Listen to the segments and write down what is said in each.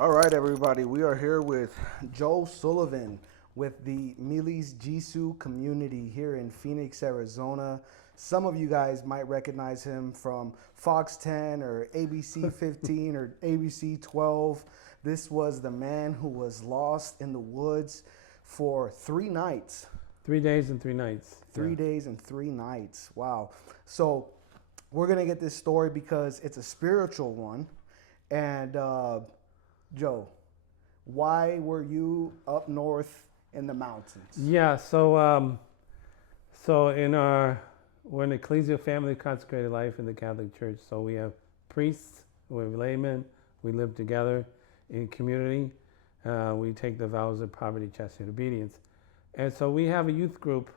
All right, everybody. We are here with Joe Sullivan with the Milis Jisoo community here in Phoenix, Arizona. Some of you guys might recognize him from Fox 10 or ABC 15 or ABC 12. This was the man who was lost in the woods for 3 nights. 3 days and 3 nights. 3 days and 3 nights. Wow. So we're going to get this story because it's a spiritual one. And Joe, why were you up north in the mountains? Yeah, so we're an ecclesial family consecrated life in the Catholic Church. So we have priests, we have laymen, we live together in community. We take the vows of poverty, chastity, and obedience. And so we have a youth group,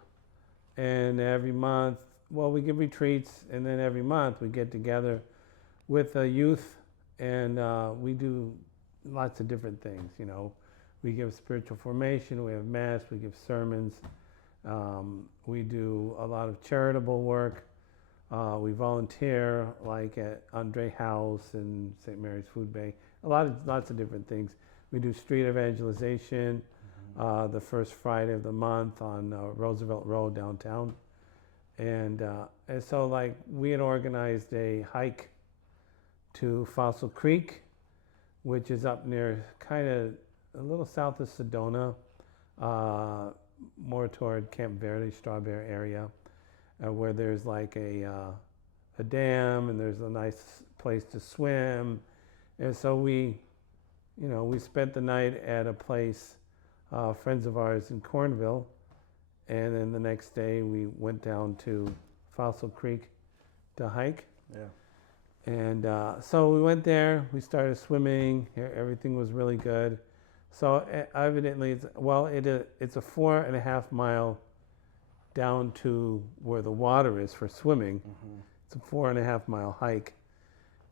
and every month, we give retreats, and then every month we get together with the youth, and we do lots of different things. We give spiritual formation, we have mass, we give sermons, we do a lot of charitable work. We volunteer like at Andre House and St. Mary's Food Bank, lots of different things. We do street evangelization the first Friday of the month on Roosevelt Road downtown. And so we had organized a hike to Fossil Creek, which is up near kind of a little south of Sedona, more toward Camp Verde, Strawberry area, where there's like a dam and there's a nice place to swim. And so we spent the night at a place, friends of ours in Cornville, and then the next day we went down to Fossil Creek to hike. Yeah. And so we went there, we started swimming, everything was really good. So evidently, it's a 4.5 mile down to where the water is for swimming. Mm-hmm. It's a 4.5 mile hike.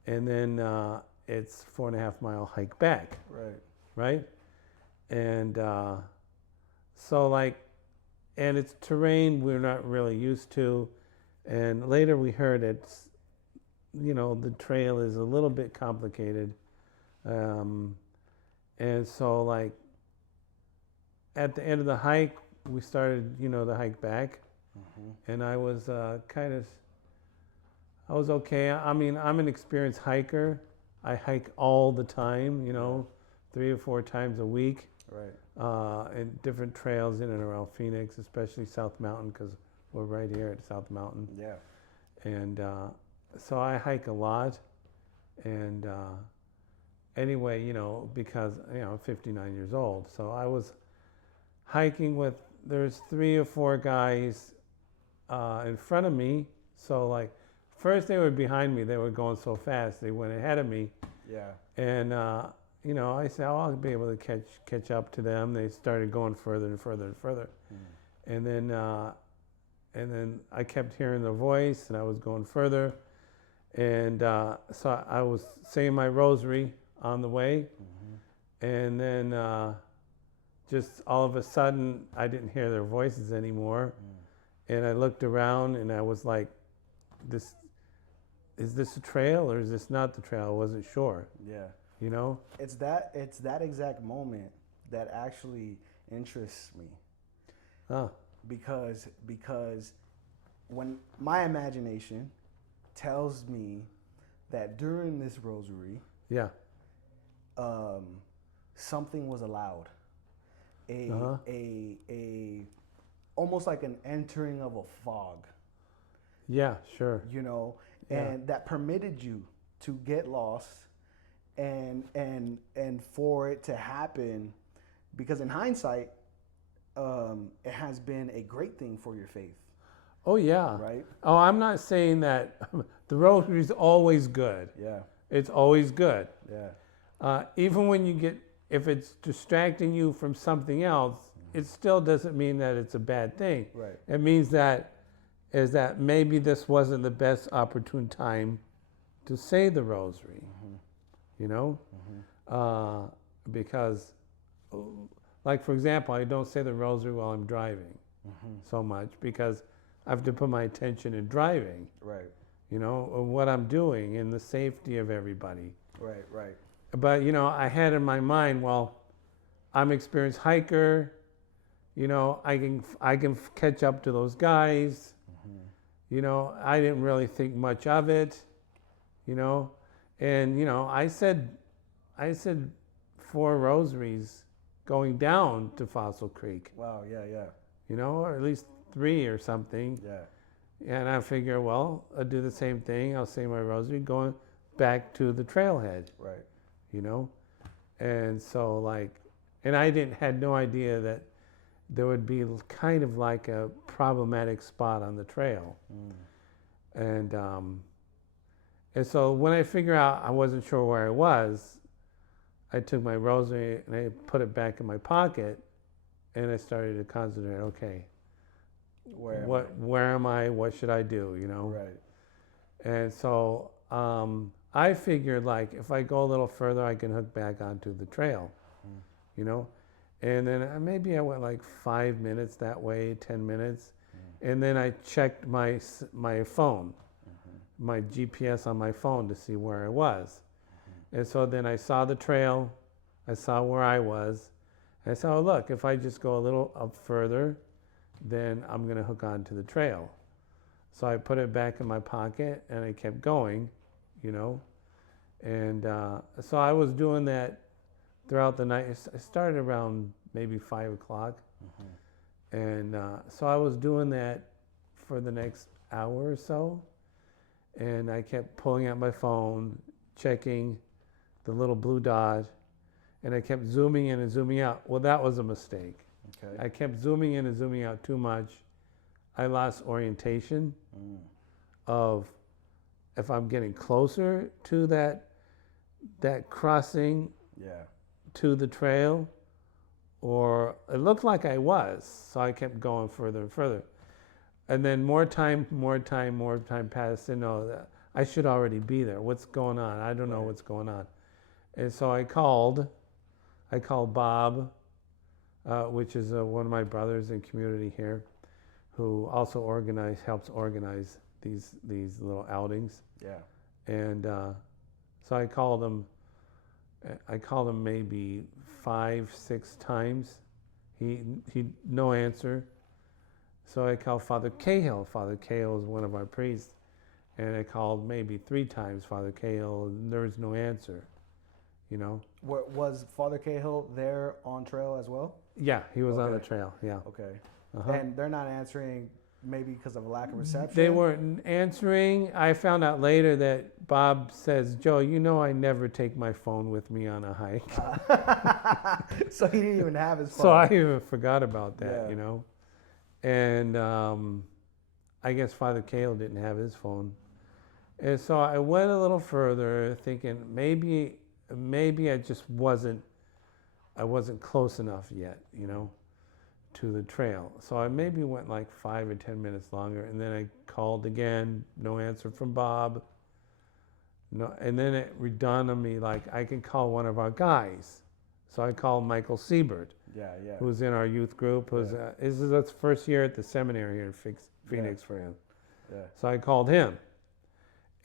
And then it's 4.5 mile hike back. Right? And and it's terrain we're not really used to. And later we heard the trail is a little bit complicated. And so at the end of the hike, we started, the hike back. Mm-hmm. And I was I was okay. I mean, I'm an experienced hiker. I hike all the time, 3 or 4 times a week. Right. And different trails in and around Phoenix, especially South Mountain, because we're right here at South Mountain. Yeah. And so I hike a lot. And anyway, because, I'm 59 years old. So I was hiking there's 3 or 4 guys in front of me. So first they were behind me. They were going so fast. They went ahead of me. Yeah. And, I said, I'll be able to catch up to them. They started going further and further and further. Mm. And then I kept hearing the voice, and I was going further. And so I was saying my rosary on the way. Mm-hmm. And then just all of a sudden, I didn't hear their voices anymore. Mm. And I looked around, and I was like, is this a trail or is this not the trail? I wasn't sure. Yeah. It's that exact moment that actually interests me. Because when my imagination tells me that during this rosary, yeah, something was allowed, a almost like an entering of a fog. Yeah, sure. And that permitted you to get lost, and for it to happen, because in hindsight, it has been a great thing for your faith. Oh yeah. Right. Oh, I'm not saying that the rosary is always good. Yeah. It's always good. Yeah. Even when if it's distracting you from something else, it still doesn't mean that it's a bad thing. Right. It means that maybe this wasn't the best opportune time to say the rosary. Mm-hmm. Mm-hmm. Because, for example, I don't say the rosary while I'm driving. Mm-hmm. So much because I have to put my attention in driving. Right. What I'm doing and the safety of everybody. Right. But, I had in my mind, well, I'm an experienced hiker. I can catch up to those guys. I didn't really think much of it, and I said 4 rosaries going down to Fossil Creek. Wow. Yeah. Or at least 3 or something. Yeah. And I figure, well, I'll do the same thing. I'll say my rosary going back to the trailhead. Right. And so and I had no idea that there would be kind of like a problematic spot on the trail. And so when I figured out I wasn't sure where I was, I took my rosary and I put it back in my pocket, and I started to concentrate. Okay, where am I? What should I do? Right. And so I figured if I go a little further, I can hook back onto the trail. And then maybe I went 5 minutes that way, 10 minutes. And then I checked my phone, my GPS on my phone to see where I was. And so then I saw the trail, I saw where I was. And I said, oh, look, if I just go a little up further, then I'm going to hook onto the trail. So I put it back in my pocket and I kept going, And so I was doing that throughout the night. I started around maybe 5 o'clock. And so I was doing that for the next hour or so. And I kept pulling out my phone, checking the little blue dot, and I kept zooming in and zooming out. Well, that was a mistake. Okay. I kept zooming in and zooming out too much. I lost orientation of if I'm getting closer to that crossing to the trail, or it looked like I was, so I kept going further and further. And then more time passed, and I should already be there. What's going on? I don't know what's going on. And so I called Bob, which is one of my brothers in community here, who also helps organize these little outings. Yeah. And so I called him maybe 5-6 times. He no answer. So I called Father Cahill. Father Cahill is one of our priests. And I called maybe 3 times Father Cahill, and there was no answer, Was Father Cahill there on trail as well? Yeah, he was on the trail, yeah. Okay. And they're not answering maybe because of a lack of reception? They weren't answering. I found out later that Bob says, Joe, I never take my phone with me on a hike. So he didn't even have his phone. So I even forgot about that, Yeah. And I guess Father Cahill didn't have his phone. And so I went a little further thinking maybe I just wasn't close enough yet, to the trail. So I maybe went 5 or 10 minutes longer, and then I called again, no answer from Bob. No, and then it dawned on me I can call one of our guys. So I called Michael Siebert, who's in our youth group. This is his first year at the seminary here in Phoenix for him. Yeah. So I called him,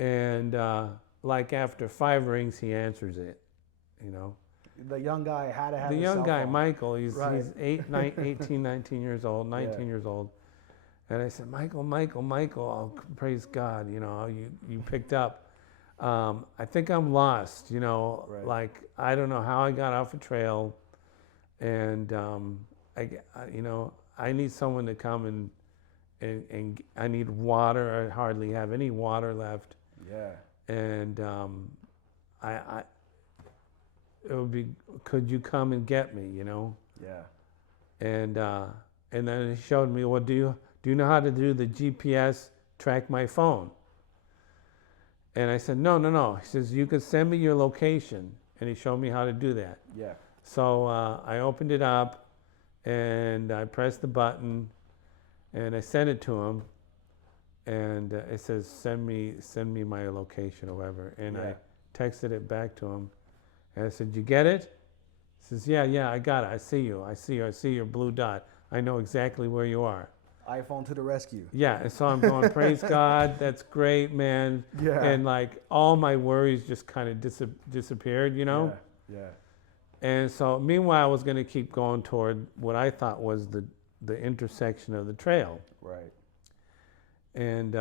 and after 5 rings, he answers it, The young guy had to have the his young cell guy, phone. Michael, he's 18, 19 years old, 19 years old. And I said, Michael, oh, praise God, you picked up. I think I'm lost, I don't know how I got off a trail, and I need someone to come and I need water. I hardly have any water left. Yeah. And it would be, could you come and get me, Yeah. And then he showed me, well, do you know how to do the GPS track my phone? And I said, no. He says, you can send me your location. And he showed me how to do that. Yeah. So I opened it up, and I pressed the button, and I sent it to him. And it says, send me my location or whatever. And I texted it back to him. And I said, you get it? He says, yeah, I got it. I see you. I see your blue dot. I know exactly where you are. iPhone to the rescue. Yeah, and so I'm going, praise God, that's great, man. Yeah. And like all my worries just kind of disappeared, you know? Yeah. Yeah. And so meanwhile, I was going to keep going toward what I thought was the intersection of the trail. Right. And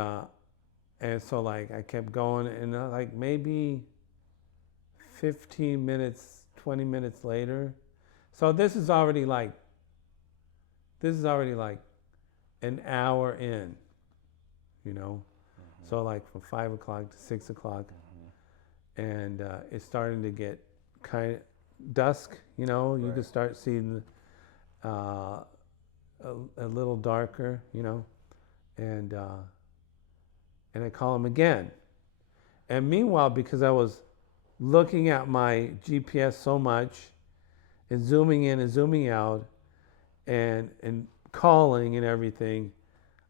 so like I kept going, and like maybe 15 minutes, 20 minutes later. So this is already like an hour in, you know? So like from 5 o'clock to 6 o'clock. And it's starting to get kind of dusk, you know? You Right. can start seeing a little darker, you know? And I call him again. And meanwhile, because I was looking at my GPS so much and zooming in and zooming out and calling and everything,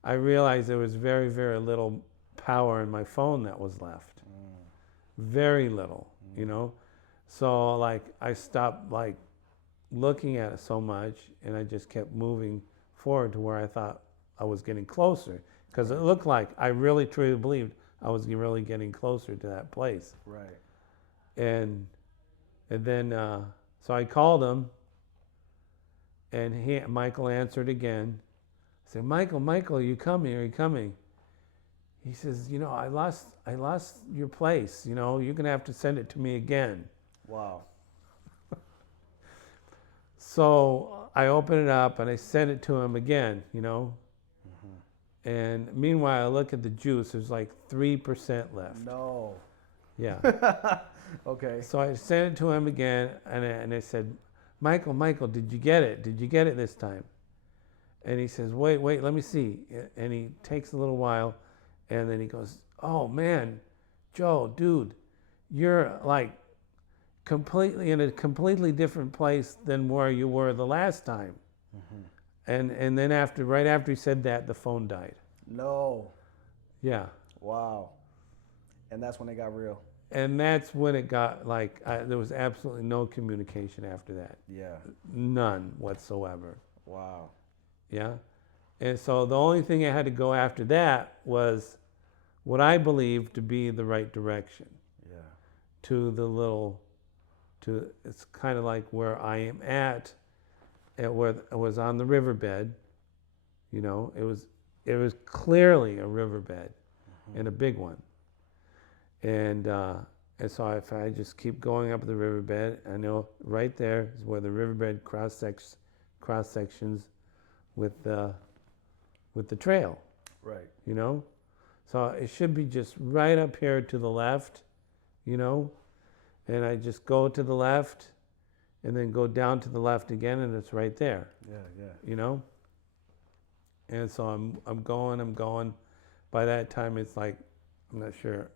I realized there was very, very little power in my phone that was left. Very little, you know? So like I stopped like looking at it so much, and I just kept moving forward to where I thought I was getting closer, because it looked like I really truly believed I was really getting closer to that place. Right. And then so I called him, and Michael answered again. I said, Michael, are you coming? Are you coming? He says, you know, I lost your place. You know, you're gonna have to send it to me again. Wow. So I open it up and I send it to him again. You know, and meanwhile I look at the juice. There's like 3% left. No. Yeah. Okay. So I sent it to him again, and I said, Michael, did you get it? Did you get it this time? And he says, wait, let me see. And he takes a little while, and then he goes, oh man, Joe, dude, you're like completely in a completely different place than where you were the last time. And then right after he said that, the phone died. No. Yeah. Wow. And that's when it got real. And that's when it got like, there was absolutely no communication after that. Yeah. None whatsoever. Wow. Yeah. And so the only thing I had to go after that was what I believed to be the right direction. Yeah. It's kind of like where I am at where I was on the riverbed. You know, it was clearly a riverbed, and a big one. And so if I just keep going up the riverbed, I know right there is where the riverbed cross sections with the trail. Right. You know, so it should be just right up here to the left, you know, and I just go to the left, and then go down to the left again, and it's right there. Yeah. You know. And so I'm going. By that time, it's like, I'm not sure.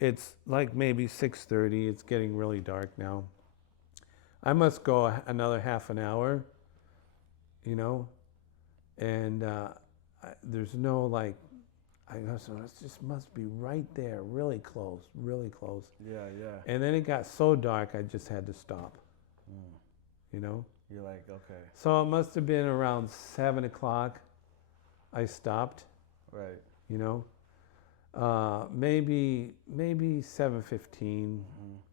It's like maybe 6:30. It's getting really dark now. I must go another half an hour, you know, and there's no like, I go, so it just must be right there, really close. Yeah. And then it got so dark, I just had to stop, you know. You're like, okay. So it must have been around 7 o'clock. I stopped, Right. you know. Maybe 7:15,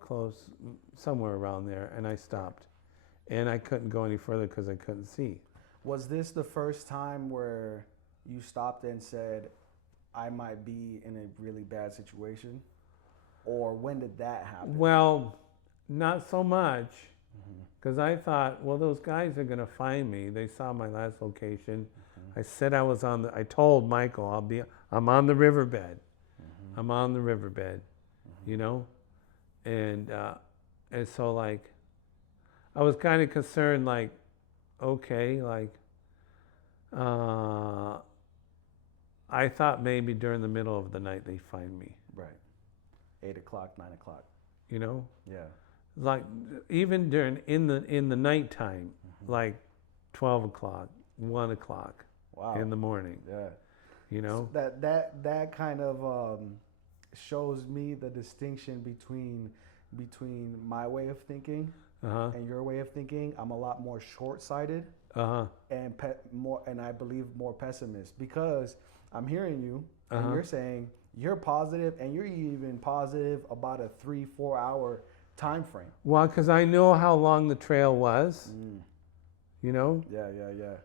close, somewhere around there, and I stopped, and I couldn't go any further because I couldn't see. Was this the first time where you stopped and said, I might be in a really bad situation? Or when did that happen? Well, not so much, because I thought, well, those guys are going to find me. They saw my last location. I said I told Michael, I'm on the riverbed. I'm on the riverbed, you know? And so like, I was kind of concerned, like, okay, like, I thought maybe during the middle of the night they'd find me. Right. 8 o'clock, 9 o'clock. You know? Yeah. Like even in the nighttime, like 12 o'clock, 1 o'clock in the morning. Yeah. You know? So that kind of shows me the distinction between my way of thinking and your way of thinking. I'm a lot more short-sighted. and more, and I believe more pessimist, because I'm hearing you and you're saying you're positive, and you're even positive about a 3-4 hour time frame. Well, because I know how long the trail was, you know. Yeah.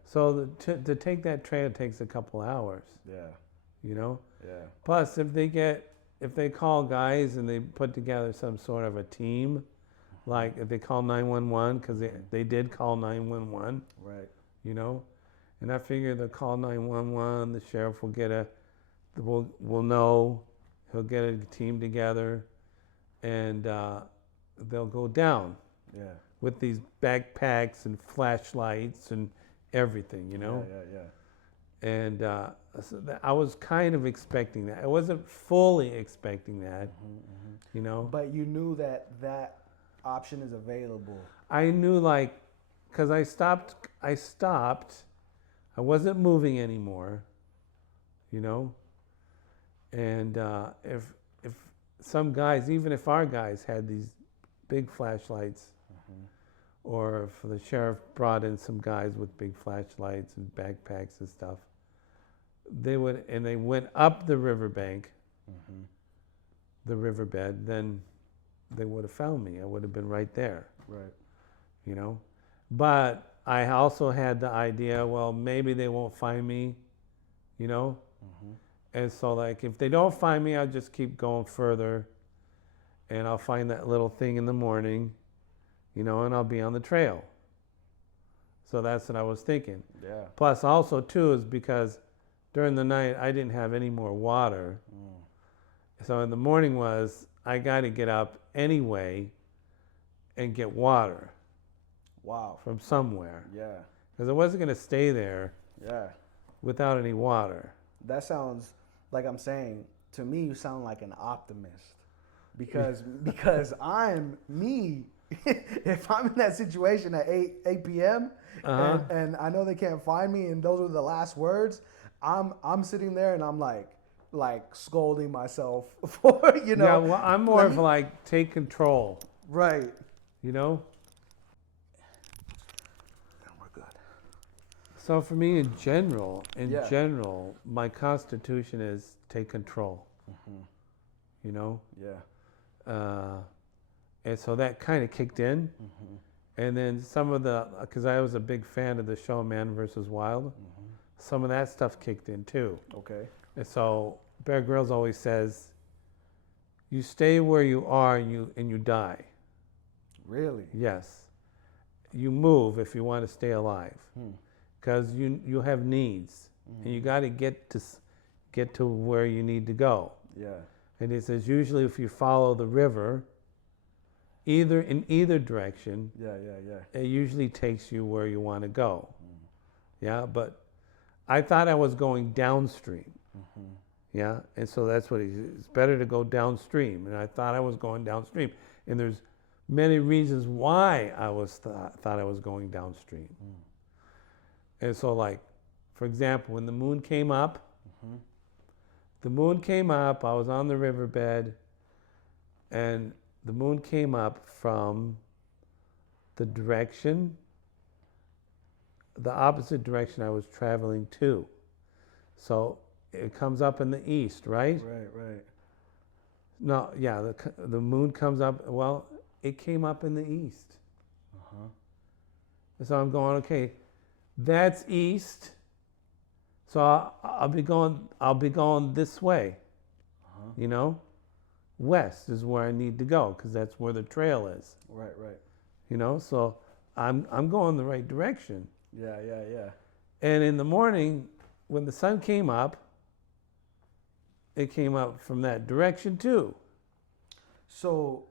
So to take that trail takes a couple hours. Yeah. You know. Yeah. Plus, if they call guys and they put together some sort of a team, like if they call 911, because they did call 911. Right. You know, and I figure they'll call 911. The sheriff will will know. He'll get a team together, and they'll go down. Yeah. With these backpacks and flashlights and everything, you know. Yeah. And so I was kind of expecting that. I wasn't fully expecting that, you know. But you knew that option is available. I knew, like, because I stopped. I wasn't moving anymore, you know. And if some guys, even if our guys had these big flashlights, or if the sheriff brought in some guys with big flashlights and backpacks and stuff, they went up the riverbank, the riverbed, then they would have found me. I would have been right there. Right. You know? But I also had the idea, well, maybe they won't find me, you know? And so, like, if they don't find me, I'll just keep going further, and I'll find that little thing in the morning, you know, and I'll be on the trail. So that's what I was thinking. Yeah. Plus, also, too, is because during the night, I didn't have any more water. So in the morning I got to get up anyway and get water. Wow. From somewhere. Yeah. Because I wasn't going to stay there. Yeah. Without any water. That sounds, like I'm saying, to me, you sound like an optimist. Because I'm me. If I'm in that situation at 8 p.m. And I know they can't find me, and those are the last words, I'm sitting there and I'm like scolding myself for, you know. Yeah, well, I'm more of like, take control. Right. You know? We're good. So for me, in general, my constitution is take control. You know? Yeah. And so that kind of kicked in. And then because I was a big fan of the show Man vs. Wild, some of that stuff kicked in too. Okay. And so Bear Grylls always says, you stay where you are and you die. Really? Yes. You move if you want to stay alive. Because you have needs. And you got to get to where you need to go. Yeah. And he says, usually if you follow the river, in either direction, it usually takes you where you want to go. Yeah, but I thought I was going downstream. Yeah, and so that's what it's better to go downstream. And I thought I was going downstream. And there's many reasons why I thought I was going downstream. And so, like, for example, when the moon came up, I was on the riverbed, and the moon came up from the opposite direction I was traveling to. So it comes up in the east, right? Right. No, yeah, the moon comes up, well, it came up in the east. So I'm going, okay, that's east. So I'll be going this way, you know? West is where I need to go because that's where the trail is. Right. You know, so I'm going the right direction. Yeah. And in the morning, when the sun came up, it came up from that direction too. So,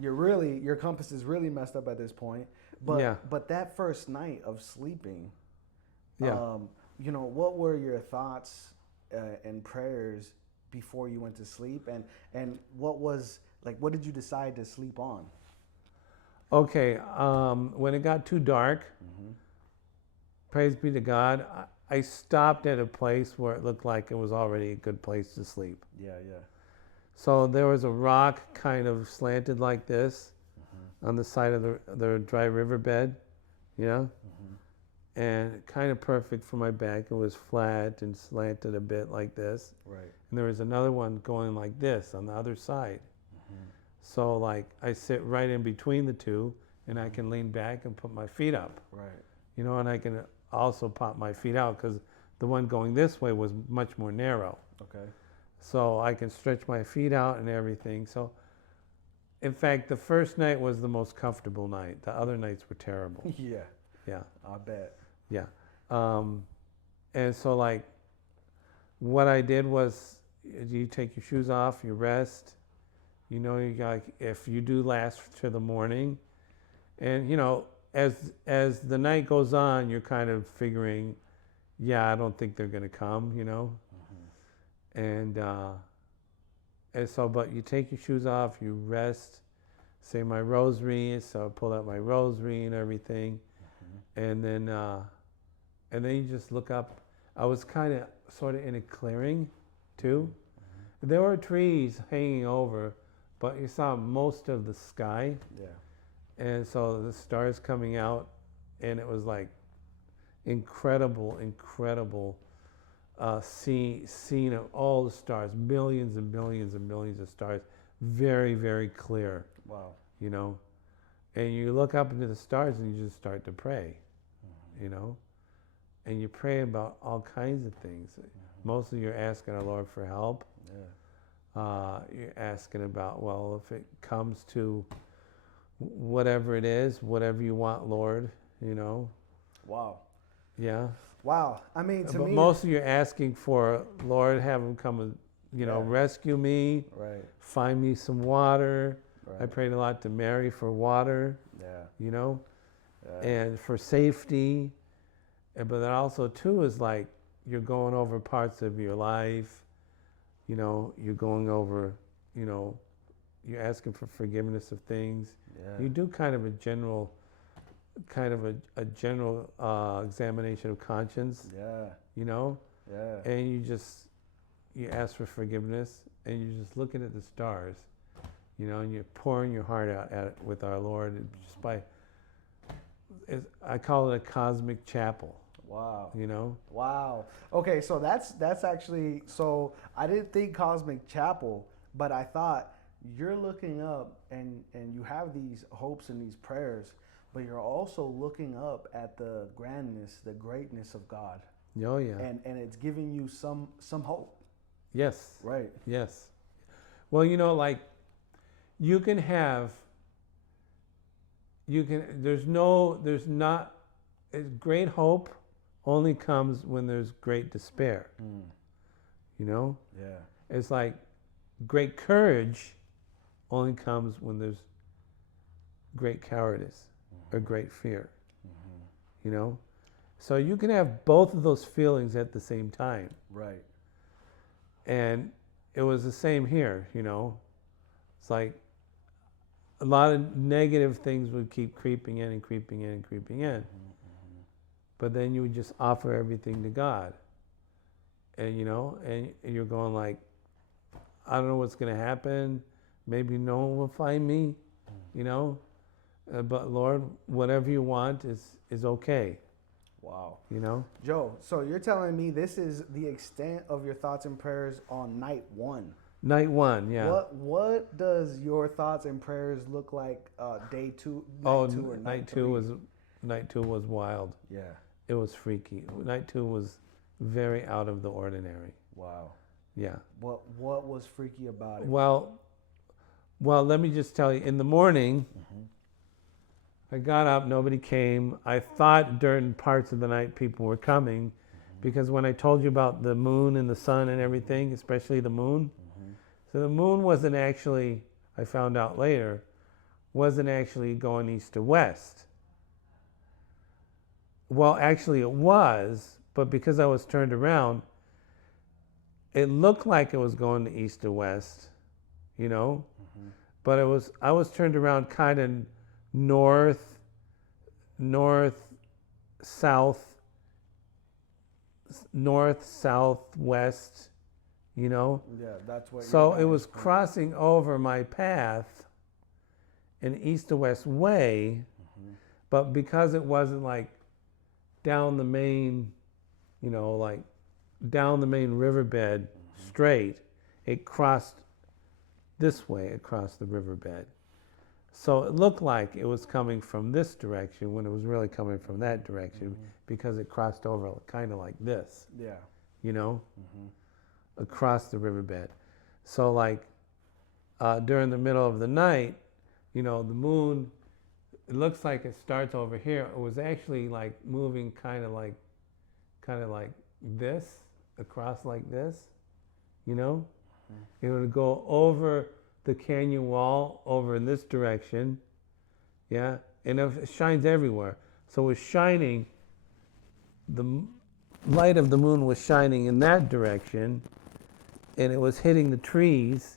your compass is really messed up at this point. But that first night of sleeping, you know, what were your thoughts and prayers before you went to sleep, and what did you decide to sleep on? Okay, when it got too dark, praise be to God, I stopped at a place where it looked like it was already a good place to sleep. Yeah. So there was a rock kind of slanted like this, on the side of the dry riverbed, you know, and kind of perfect for my back. It was flat and slanted a bit like this. Right. And there was another one going like this on the other side. So like I sit right in between the two, and I can lean back and put my feet up. Right. You know, and I can also pop my feet out because the one going this way was much more narrow. Okay. So I can stretch my feet out and everything. So, in fact, the first night was the most comfortable night. The other nights were terrible. Yeah. Yeah. I bet. Yeah. And so, like, what I did was you take your shoes off, you rest. You know, you got, if you do last to the morning. And, you know, as the night goes on, you're kind of figuring, yeah, I don't think they're going to come, you know. And so, but you take your shoes off, you rest, say my rosary. So I pulled out my rosary and everything, and then you just look up. I was kind of sort of in a clearing, too. There were trees hanging over, but you saw most of the sky. Yeah. And so the stars coming out, and it was like incredible scene of all the stars, millions and millions and millions of stars, very, very clear. Wow. You know, and you look up into the stars and you just start to pray, you know, and you pray about all kinds of things. Mostly you're asking our Lord for help. Yeah. You're asking about, well, if it comes to whatever it is, whatever you want, Lord, you know. Wow. Yeah. Wow. I mean, to but me, mostly you're asking for, Lord, have him come and, you know, rescue me, right. find me some water. Right. I prayed a lot to Mary for water, you know, and for safety. But then also, too, is like you're going over parts of your life, you know, you're going over, you know, you're asking for forgiveness of things. Yeah. You do kind of a general examination of conscience. Yeah. You know. Yeah. And you ask for forgiveness, and you're just looking at the stars, you know, and you're pouring your heart out at it with our Lord, just by. I call it a cosmic chapel. Wow. You know. Wow. Okay, so that's actually, so I didn't think cosmic chapel, but I thought you're looking up and you have these hopes and these prayers, but you're also looking up at the grandness, the greatness of God. Oh yeah. And it's giving you some hope. Yes. Right. Yes. Well, you know, like there's not, great hope only comes when there's great despair. You know? Yeah. It's like great courage only comes when there's great cowardice or great fear. You know? So you can have both of those feelings at the same time. Right. And it was the same here, you know? It's like a lot of negative things would keep creeping in and creeping in and creeping in. But then you would just offer everything to God. And, you know, and you're going like, I don't know what's going to happen. Maybe no one will find me, you know? But Lord, whatever you want is okay. Wow. You know? Joe, so you're telling me this is the extent of your thoughts and prayers on night one. Night one, yeah. What does your thoughts and prayers look like day two? Night two was wild. Yeah. It was freaky. Night two was very out of the ordinary. Wow. Yeah. What was freaky about it? Well, let me just tell you. In the morning, I got up. Nobody came. I thought during parts of the night people were coming, because when I told you about the moon and the sun and everything, especially the moon, so the moon wasn't actually, I found out later, wasn't actually going east to west. Well, actually it was, but because I was turned around, it looked like it was going to east to west, you know, but I was turned around kind of north, southwest, you know? Yeah, that's what. So it was crossing over my path, an east to west way, but because it wasn't like down the main, like down the main riverbed straight, it crossed this way across the riverbed. So it looked like it was coming from this direction when it was really coming from that direction because it crossed over kind of like this, across the riverbed. So like during the middle of the night, the moon, it looks like it starts over here. It was actually like moving kind of like this, across like this, It would go over the canyon wall over in this direction, and it shines everywhere. So it was shining, the light of the moon was shining in that direction, and it was hitting the trees,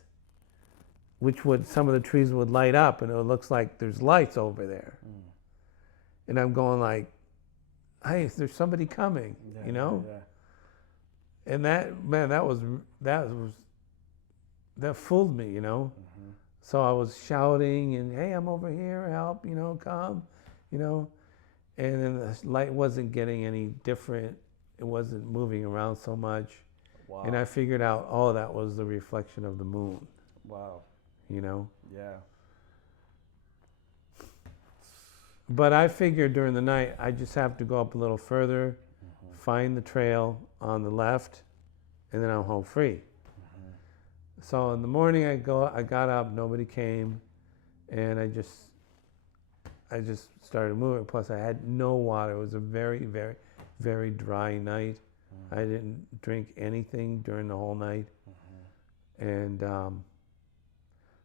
some of the trees would light up, and it looks like there's lights over there. And I'm going like, hey, there's somebody coming, Yeah. And that fooled me, So I was shouting and, hey, I'm over here, help, come, And then the light wasn't getting any different. It wasn't moving around so much. Wow. And I figured out, oh, that was the reflection of the moon. Wow. Yeah. But I figured during the night, I just have to go up a little further, find the trail on the left, and then I'm home free. So in the morning I got up, nobody came, and I just started moving. Plus I had no water. It was a very, very, very dry night. I didn't drink anything during the whole night. And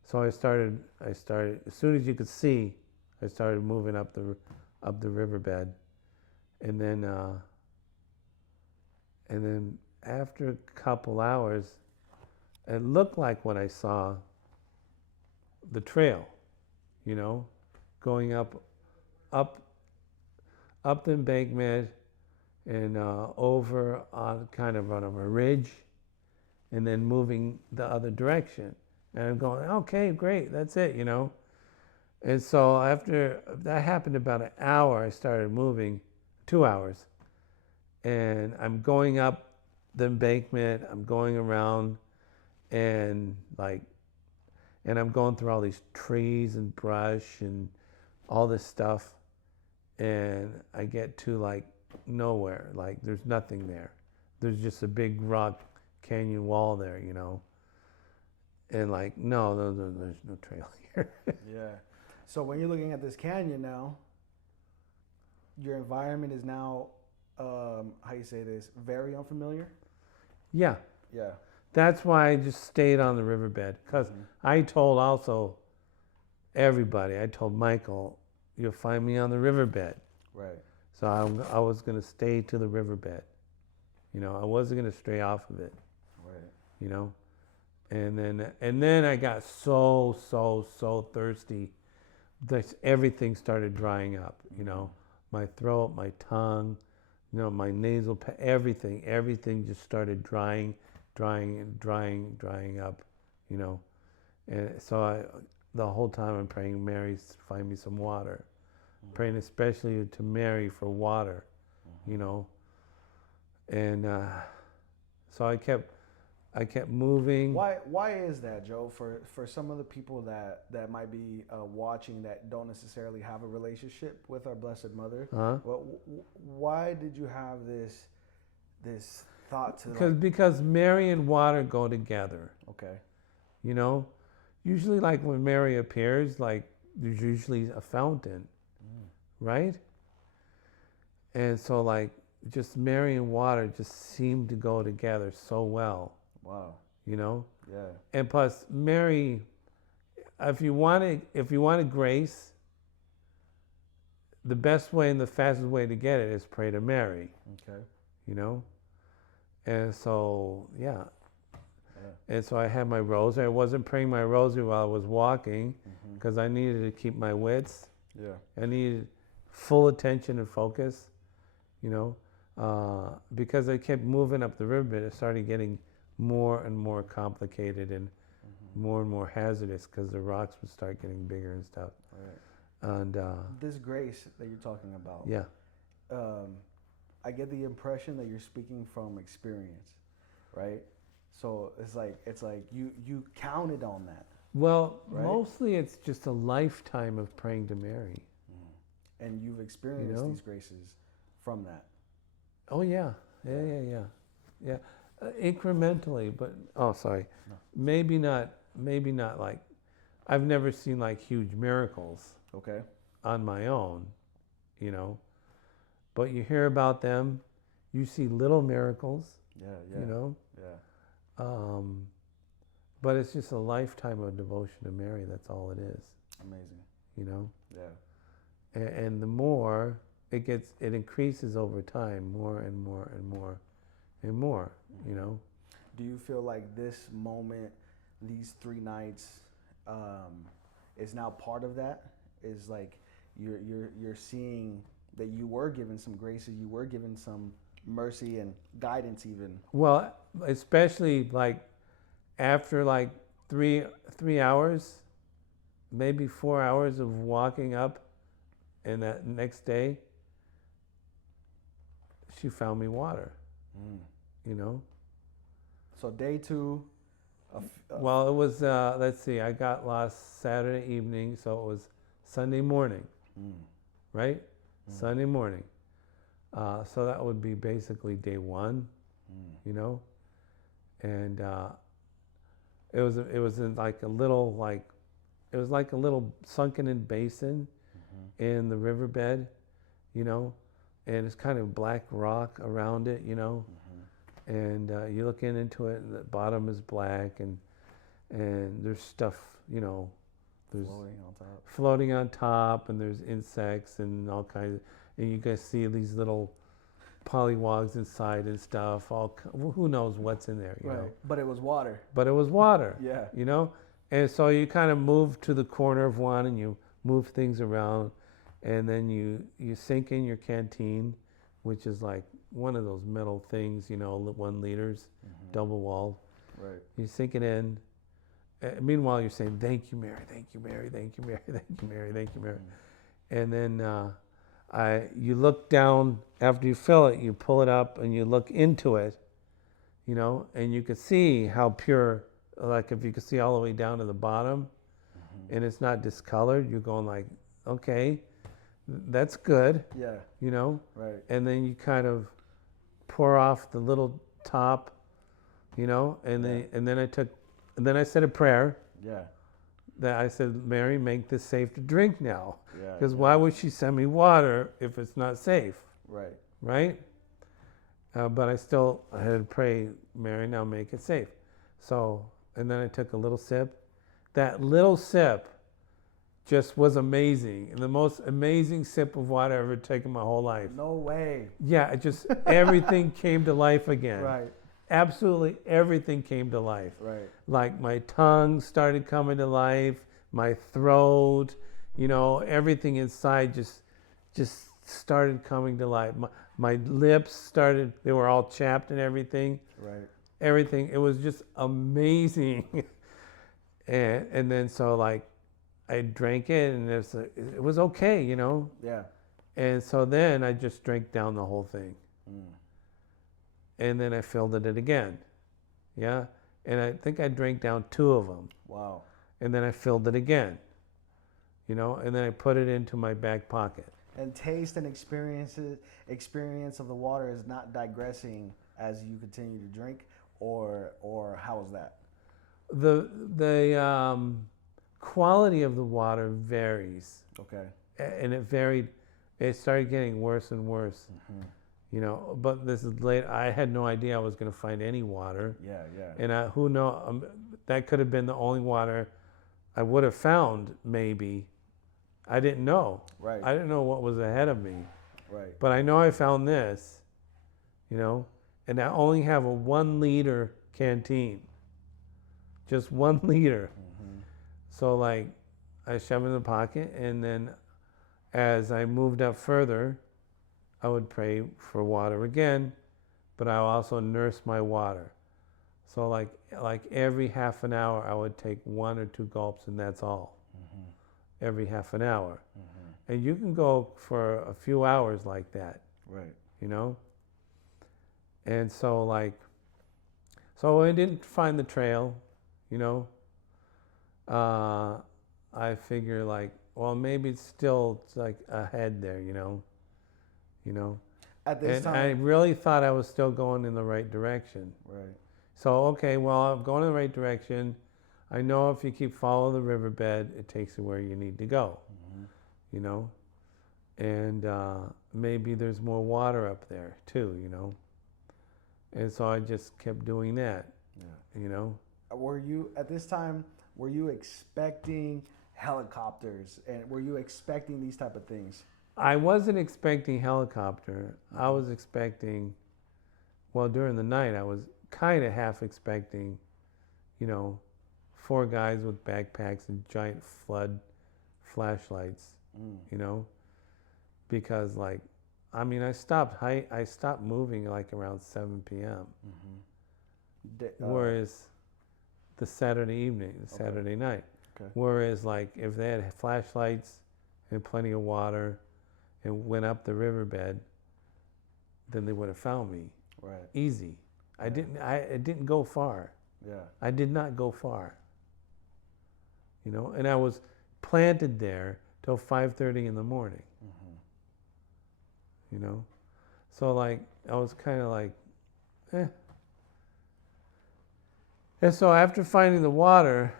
so I started, as soon as you could see, I started moving up the riverbed. And then after a couple hours, it looked like what I saw, the trail, going up the embankment and over on kind of on a ridge, and then moving the other direction. And I'm going, okay, great, that's it, And so after that happened about an hour, I started moving, 2 hours. And I'm going up the embankment, I'm going around, and I'm going through all these trees and brush and all this stuff. And I get to like nowhere, like there's nothing there. There's just a big rock canyon wall there, And like, no, there's no trail here. Yeah. So when you're looking at this canyon now, your environment is now, how you say this, very unfamiliar? Yeah. Yeah. That's why I just stayed on the riverbed. Because I told also everybody, I told Michael, you'll find me on the riverbed. Right. So I was going to stay to the riverbed. I wasn't going to stray off of it. Right. And then I got so thirsty that everything started drying up, my throat, my tongue, my nasal, everything just started drying up, And so the whole time I'm praying, Mary, find me some water. Praying especially to Mary for water, And so I kept moving. Why is that, Joe? For some of the people that might be watching that don't necessarily have a relationship with our Blessed Mother, why did you have this thought to because Mary and water go together. Okay. Usually like when Mary appears, like there's usually a fountain, right? And so like just Mary and water just seem to go together so well. Wow. Yeah. And plus Mary, if you wanted grace, the best way and the fastest way to get it is pray to Mary. Okay. And so And so I had my rosary. I wasn't praying my rosary while I was walking because I needed to keep my wits. Yeah. I needed full attention and focus, because I kept moving up the riverbed. It started getting more and more complicated, and more and more hazardous because the rocks would start getting bigger and stuff. Right. And This grace that you're talking about. yeah. I get the impression that you're speaking from experience, right? So it's like you counted on that. Well, right? mostly it's just a lifetime of praying to Mary. And you've experienced these graces from that. Oh yeah, yeah. Incrementally, but sorry, No. maybe not like I've never seen like huge miracles. Okay. On my own, but you hear about them, you see little miracles. Yeah. Yeah. But it's just a lifetime of devotion to Mary. That's all it is. Amazing. Yeah. And the more it increases over time, more and more and more and more. Do you feel like this moment, these 3 nights, is now part of that? Is like you're seeing that you were given some graces, you were given some mercy and guidance even. Well, especially like after like 3 hours, maybe 4 hours of walking up, and that next day, she found me water. So day 2. Well, it was, let's see, I got lost Saturday evening, so it was Sunday morning, right? Sunday morning. So that would be basically day 1, and it was in like a little it was like a little sunken in basin in the riverbed, and it's kind of black rock around it, and you look into it, and the bottom is black, and there's stuff, there's floating on top, and there's insects and all kinds of, and you guys see these little polywogs inside and stuff. Who knows what's in there, you know? But it was water. But it was water. Yeah. And so you kind of move to the corner of one, and you move things around, and then you sink in your canteen, which is like one of those metal things, 1 liters, double walled. Right. You sink it in. Meanwhile, you're saying, "Thank you, Mary. Thank you, Mary. Thank you, Mary. Thank you, Mary. Thank you, Mary." And then you look down after you fill it. You pull it up and you look into it, and you can see how pure. Like if you can see all the way down to the bottom, and it's not discolored, you're going like, "Okay, that's good." Yeah. Right. And then you kind of pour off the little top, and then I said a prayer. Yeah. That I said, "Mary, make this safe to drink now." Yeah. Because why would she send me water if it's not safe? Right. Right? But I had to pray, "Mary, now make it safe." So, and then I took a little sip. That little sip just was amazing. And the most amazing sip of water I've ever taken in my whole life. No way. Yeah, it just, everything came to life again. Right. Absolutely everything came to life. Right. Like my tongue started coming to life, my throat, everything inside just started coming to life. My lips started, they were all chapped and everything. Right. Everything, it was just amazing. and then so like I drank it, and it was okay, Yeah. And so then I just drank down the whole thing. And then I filled it again. Yeah. And I think I drank down 2 of them. Wow. And then I filled it again, and then I put it into my back pocket. And taste and experience of the water is not digressing as you continue to drink, or how is that? The quality of the water varies. Okay. And it varied. It started getting worse and worse. But this is late. I had no idea I was going to find any water. Yeah. And who knows? That could have been the only water I would have found. Maybe. I didn't know. Right. I didn't know what was ahead of me. Right. But I know I found this. And I only have a 1 liter canteen. Just 1 liter. So like, I shoved it in the pocket, and then as I moved up further, I would pray for water again, but I also nurse my water. So like every half an hour, I would take 1 or 2 gulps, and that's all. Every half an hour. And you can go for a few hours like that. Right. You know? And so so I didn't find the trail, you know? I figure well, maybe it's still like ahead there, you know? At this And I time. really thought I was still going in the right direction. Right. So, okay, well, I'm going in the right direction. I know if you keep following the riverbed, it takes you where you need to go, you know? And maybe there's more water up there too, you know? And so I just kept doing that, you know? Were you, at this time, were you expecting helicopters, and were you expecting these type of things? I wasn't expecting helicopter. I was expecting, well, during the night, I was kind of half expecting, you know, 4 guys with backpacks and giant flood flashlights, you know, because I stopped moving around 7 p.m. Whereas the Saturday night. Okay. Whereas if they had flashlights and plenty of water and went up the riverbed, then they would have found me. Right. Easy. I didn't go far. Yeah. I did not go far. You know, and I was planted there till 5:30 in the morning. You know, so I was kind of eh. And so after finding the water,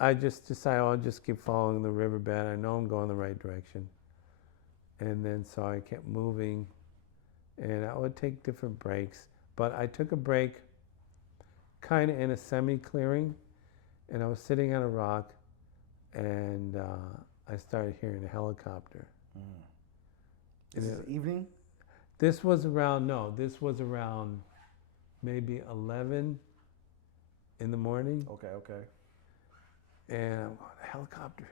I just decided I'll just keep following the riverbed. I know I'm going the right direction. And then so I kept moving, and I would take different breaks. But I took a break kind of in a semi-clearing, and I was sitting on a rock, and I started hearing a helicopter. Is this evening? This was around maybe 11 in the morning. Okay. And I'm going,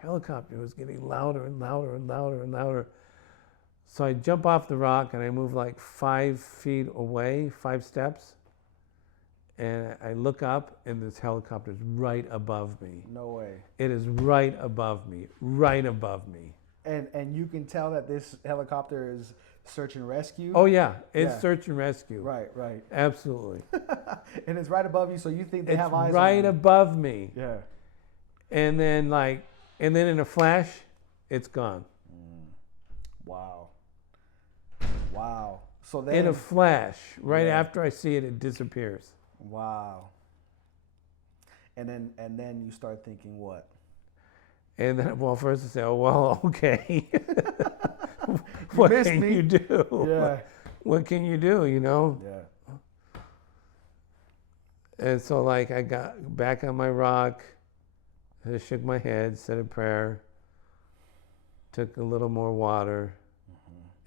helicopter. It was getting louder and louder and louder and louder. So I jump off the rock and I move 5 feet away, 5 steps. And I look up and this helicopter's right above me. No way. It is right above me. And you can tell that this helicopter is search and rescue? Oh yeah, it's search and rescue. Right. Absolutely. And it's right above you, so you think they have eyes on you. Right above me. Yeah. And then in a flash, it's gone. Wow. So then in a flash, right after I see it, it disappears. Wow. And then you start thinking what? And then, well, first I say, oh, well, okay. What can you do? Yeah. What can you do, you know? Yeah. And so, I got back on my rock, I shook my head, said a prayer, took a little more water,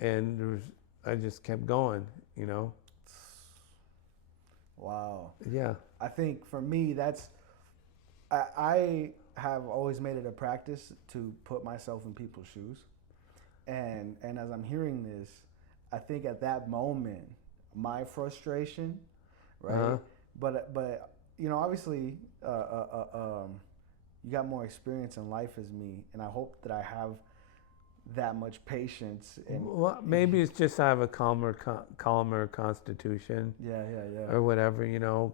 and I just kept going, you know? Wow. Yeah. I think for me, I have always made it a practice to put myself in people's shoes. And as I'm hearing this, I think at that moment, my frustration, right? But obviously, you got more experience in life as me, and I hope that I have that much patience. Well, maybe it's just I have a calmer constitution. Yeah. Or whatever, you know,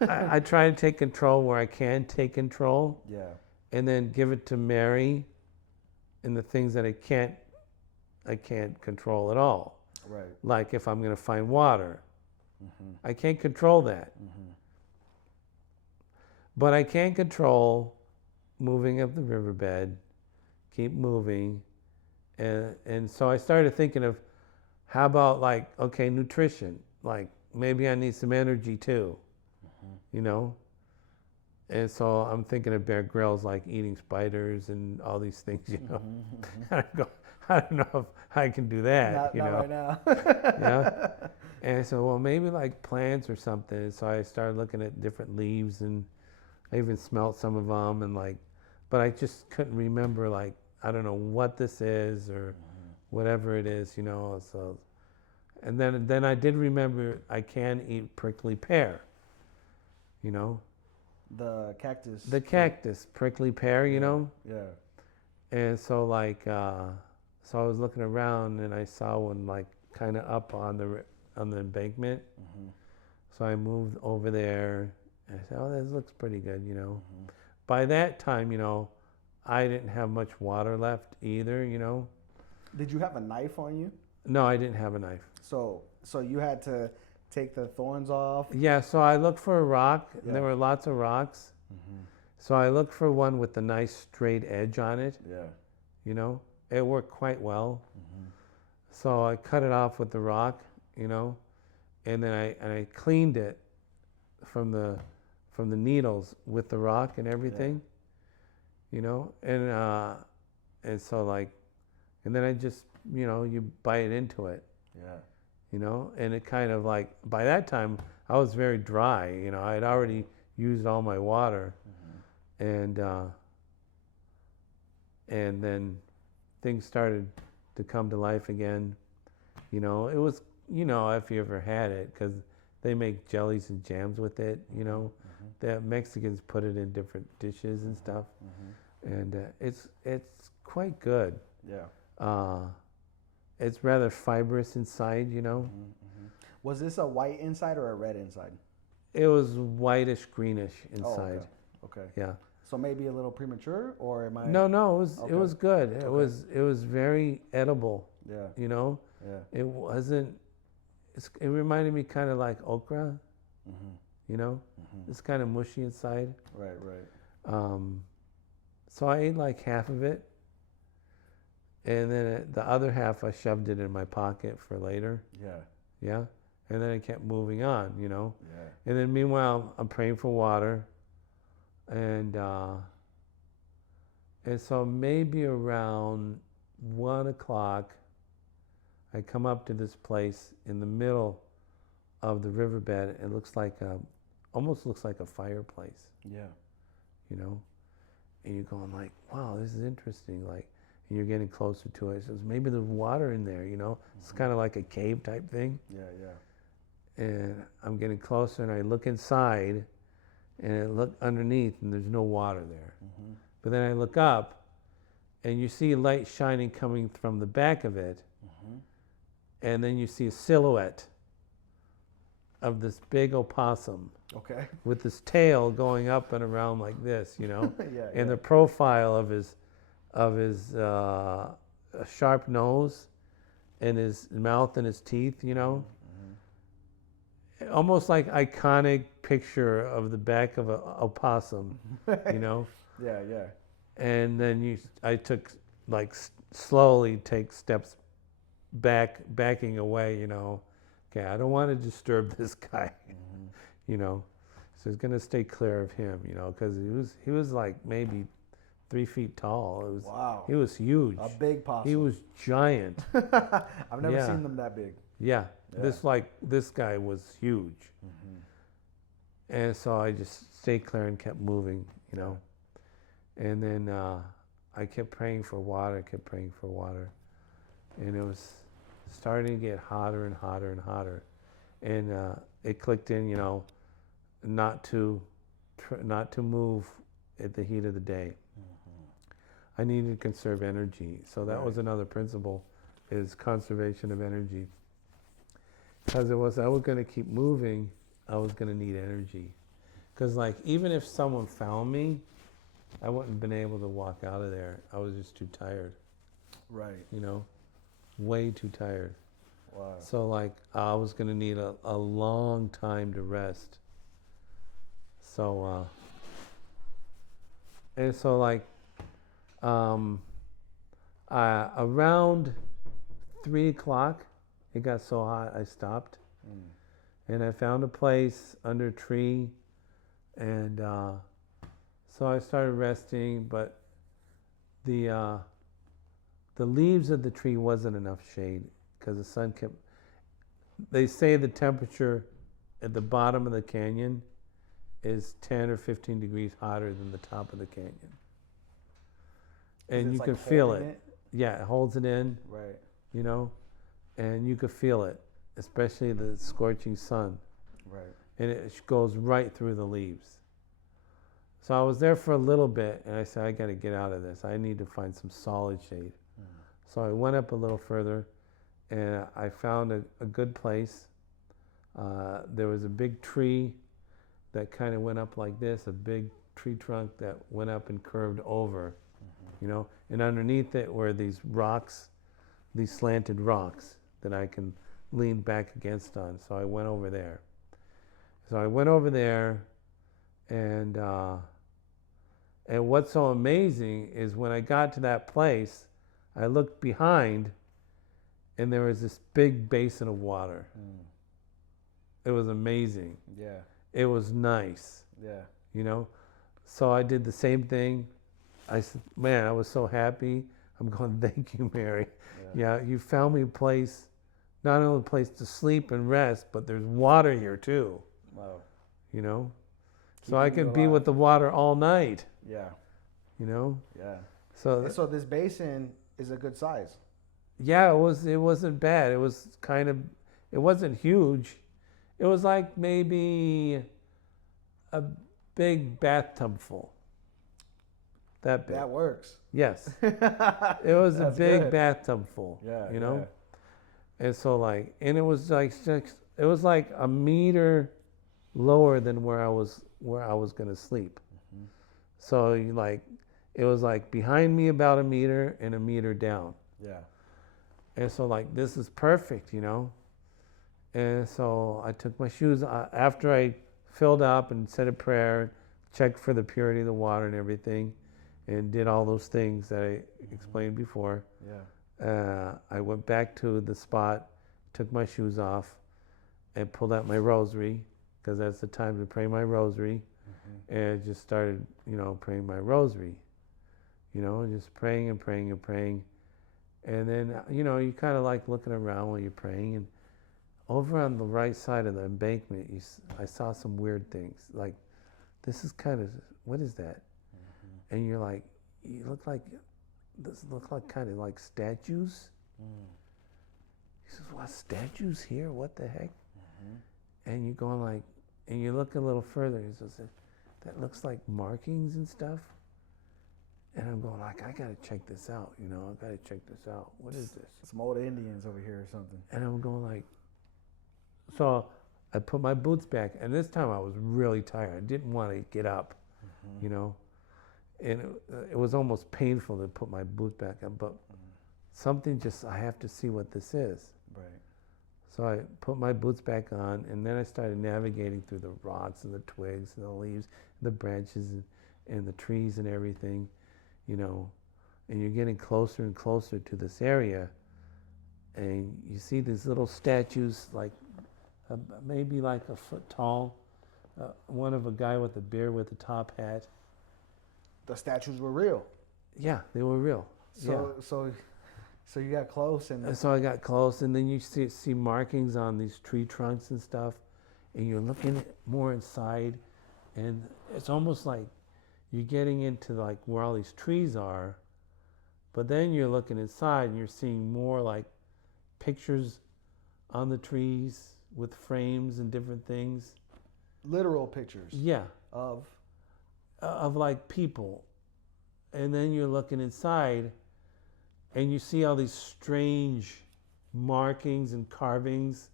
Yeah. I try to take control where I can take control. Yeah. And then give it to Mary in the things that I can't control at all. Right. Like if I'm going to find water. I can't control that. But I can control moving up the riverbed, keep moving. And so I started thinking of how about nutrition. Maybe I need some energy too, you know? And so I'm thinking of Bear Grylls, eating spiders and all these things, you know? I don't know if I can do that, Not right now. Yeah. And so, well, maybe plants or something. So I started looking at different leaves, and I even smelled some of them, but I just couldn't remember, I don't know what this is or whatever it is, you know. So And then I did remember I can eat prickly pear, you know. The cactus. The cactus, prickly pear, you know. Yeah. And so like, so I was looking around and I saw one like kind of up on the embankment. Mm-hmm. So I moved over there and I said, oh, this looks pretty good, you know. Mm-hmm. By that time, you know, I didn't have much water left either, you know. Did you have a knife on you? No, I didn't have a knife. So you had to take the thorns off. Yeah, so I looked for a rock. Yeah. There were lots of rocks. Mm-hmm. So I looked for one with a nice straight edge on it. Yeah. You know, it worked quite well. Mm-hmm. So I cut it off with the rock, you know, and then I cleaned it from the needles with the rock and everything, you know, and so like, and then I just, you know, you bite into it. Yeah. You know, and it kind of like, by that time I was very dry, you know, I had already used all my water. Mm-hmm. And then things started to come to life again. You know, it was, you know, if you ever had it, because they make jellies and jams with it, you know. Mm-hmm. The Mexicans put it in different dishes and stuff. Mm-hmm. And it's quite good. Yeah. It's rather fibrous inside, you know. Mm-hmm, mm-hmm. Was this a white inside or a red inside? It was whitish, greenish inside. Oh, okay. Yeah. So maybe a little premature, or am I? No, Okay. it was good. It Okay. was very edible. Yeah. You know. Yeah. It wasn't. It reminded me kind of like okra. Mm-hmm. You know. Mm-hmm. It's kind of mushy inside. Right. Right. So I ate like half of it. And then the other half, I shoved it in my pocket for later. Yeah. Yeah. And then I kept moving on, you know. Yeah. And then meanwhile, I'm praying for water. And so maybe around 1 o'clock, I come up to this place in the middle of the riverbed. It looks like almost looks like a fireplace. Yeah. You know. And you're going like, wow, this is interesting. Like. And you're getting closer to it. It says maybe there's water in there, you know. Mm-hmm. It's kind of like a cave type thing. Yeah, yeah. And I'm getting closer, and I look inside, and I look underneath, and there's no water there. Mm-hmm. But then I look up, and you see light shining coming from the back of it, mm-hmm. and then you see a silhouette of this big opossum. Okay. With his tail going up and around like this, you know. Yeah, and the profile of his sharp nose and his mouth and his teeth, you know. Mm-hmm. Almost like iconic picture of the back of a opossum, you know. Yeah, yeah. And then I took like slowly take steps backing away, you know. Okay, I don't want to disturb this guy, mm-hmm. you know. So he's gonna stay clear of him, you know, because he was like maybe 3 feet tall. It was, wow. He was huge. A big possum. He was giant. I've never seen them that big. Yeah. This guy was huge. Mm-hmm. And so I just stayed clear and kept moving, you know. And then I kept praying for water, And it was starting to get hotter and hotter and hotter. And it clicked in, you know, not to move at the heat of the day. I needed to conserve energy. So that was another principle, is conservation of energy. Because I was going to keep moving, I was going to need energy. Because like, even if someone found me, I wouldn't have been able to walk out of there. I was just too tired. Right. You know, way too tired. Wow. So like, I was going to need a long time to rest. So, and so like, around 3 o'clock, it got so hot I stopped. And I found a place under a tree, and so I started resting, but the leaves of the tree wasn't enough shade because the sun kept. They say the temperature at the bottom of the canyon is 10 or 15 degrees hotter than the top of the canyon. And you can feel it. Yeah, it holds it in. Right. You know, and you could feel it. especially the scorching sun. Right. And it goes right through the leaves. So I was there for a little bit, and I said, I got to get out of this. I need to find some solid shade. So I went up a little further, and I found a good place. There was a big tree that kind of went up like this, a big tree trunk that went up and curved over, and underneath it were these rocks, these slanted rocks that I can lean back against on. So I went over there. And what's so amazing is when I got to that place, I looked behind, and there was this big basin of water. It was amazing. Yeah. It was nice. Yeah. So I did the same thing. I said, man, I was so happy. I'm going, thank you, Mary. Yeah, you found me a place, not only a place to sleep and rest, but there's water here too. Wow. So I can be with the water all night. Yeah. Yeah. So this basin is a good size. Yeah, it wasn't bad. It wasn't huge. It was like maybe a big bathtub full. That big. That works. Yes. It was a big good. bathtub full. Yeah. Yeah. And so and it was like a meter lower than where I was going to sleep. So it was like behind me about a meter and a meter down. Yeah. And so this is perfect, And so I took my shoes after I filled up and said a prayer, checked for the purity of the water and everything, and did all those things that I explained before. Yeah. I went back to the spot, took my shoes off, and pulled out my rosary, because that's the time to pray my rosary. And I just started, praying my rosary, just praying and praying and praying. And then, you kind of like looking around while you're praying. And over on the right side of the embankment, I saw some weird things. Like, this is kind of, what is that? And you're like, this look like kind of like statues. He says, what, statues here? What the heck? And you're going and you look a little further. He says, that looks like markings and stuff. And I'm going I got to check this out. I got to check this out. What is this? Some old Indians over here or something. And I'm going so I put my boots back. And this time I was really tired. I didn't want to get up, And it was almost painful to put my boot back on. But something I have to see what this is. Right. So I put my boots back on, and then I started navigating through the rocks and the twigs and the leaves, and the branches and the trees and everything, and you're getting closer and closer to this area, and you see these little statues, maybe like a foot tall, one of a guy with a beard with a top hat. The statues were real. Yeah, they were real. So you got close and so I got close, and then you see markings on these tree trunks and stuff, and you're looking more inside, and it's almost like you're getting into where all these trees are, but then you're looking inside and you're seeing more pictures on the trees with frames and different things. Literal pictures. Yeah. Of people, and then you're looking inside. And you see all these strange markings and carvings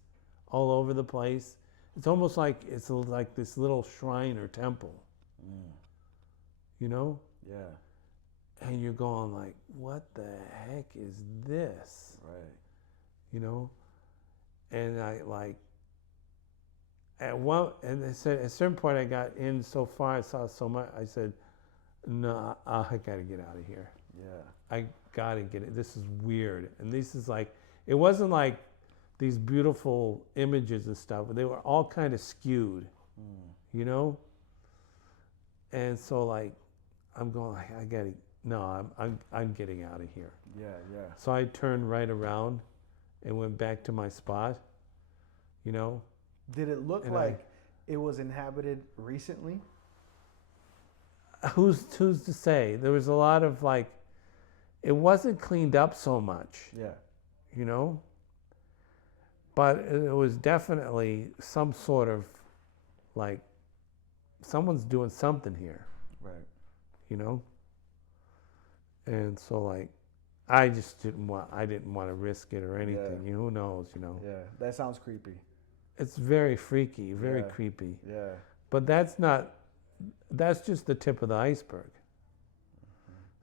all over the place. It's almost like it's like this little shrine or temple. Yeah. And you're going what the heck is this? Right. And at a certain point I got in so far, I saw so much, I said, no, I got to get out of here. Yeah. I gotta get it. This is weird. And this is it wasn't like these beautiful images and stuff, but they were all kind of skewed, And so I'm going, I'm getting out of here. Yeah, yeah. So I turned right around and went back to my spot, Did it look it was inhabited recently? Who's to say? There was a lot of it wasn't cleaned up so much. Yeah. But it was definitely some sort of like someone's doing something here, Right. you know? And so like I just didn't want to risk it or anything. Yeah. Who knows, you know? Yeah. That sounds creepy. It's very freaky, very Yeah. creepy. Yeah. But that's just the tip of the iceberg.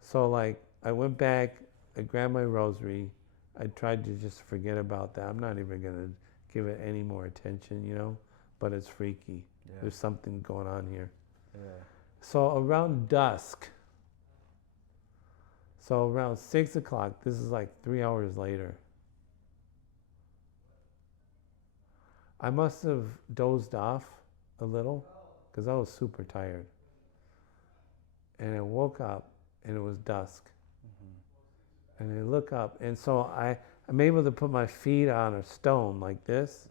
So like I went back, I grabbed my rosary, I tried to just forget about that. I'm not even gonna give it any more attention, you know, but it's freaky. Yeah. There's something going on here. Yeah. So around dusk, so around 6 o'clock, this is like 3 hours later, I must have dozed off a little because I was super tired. And I woke up and it was dusk. And I look up, and so I'm able to put my feet on a stone like this,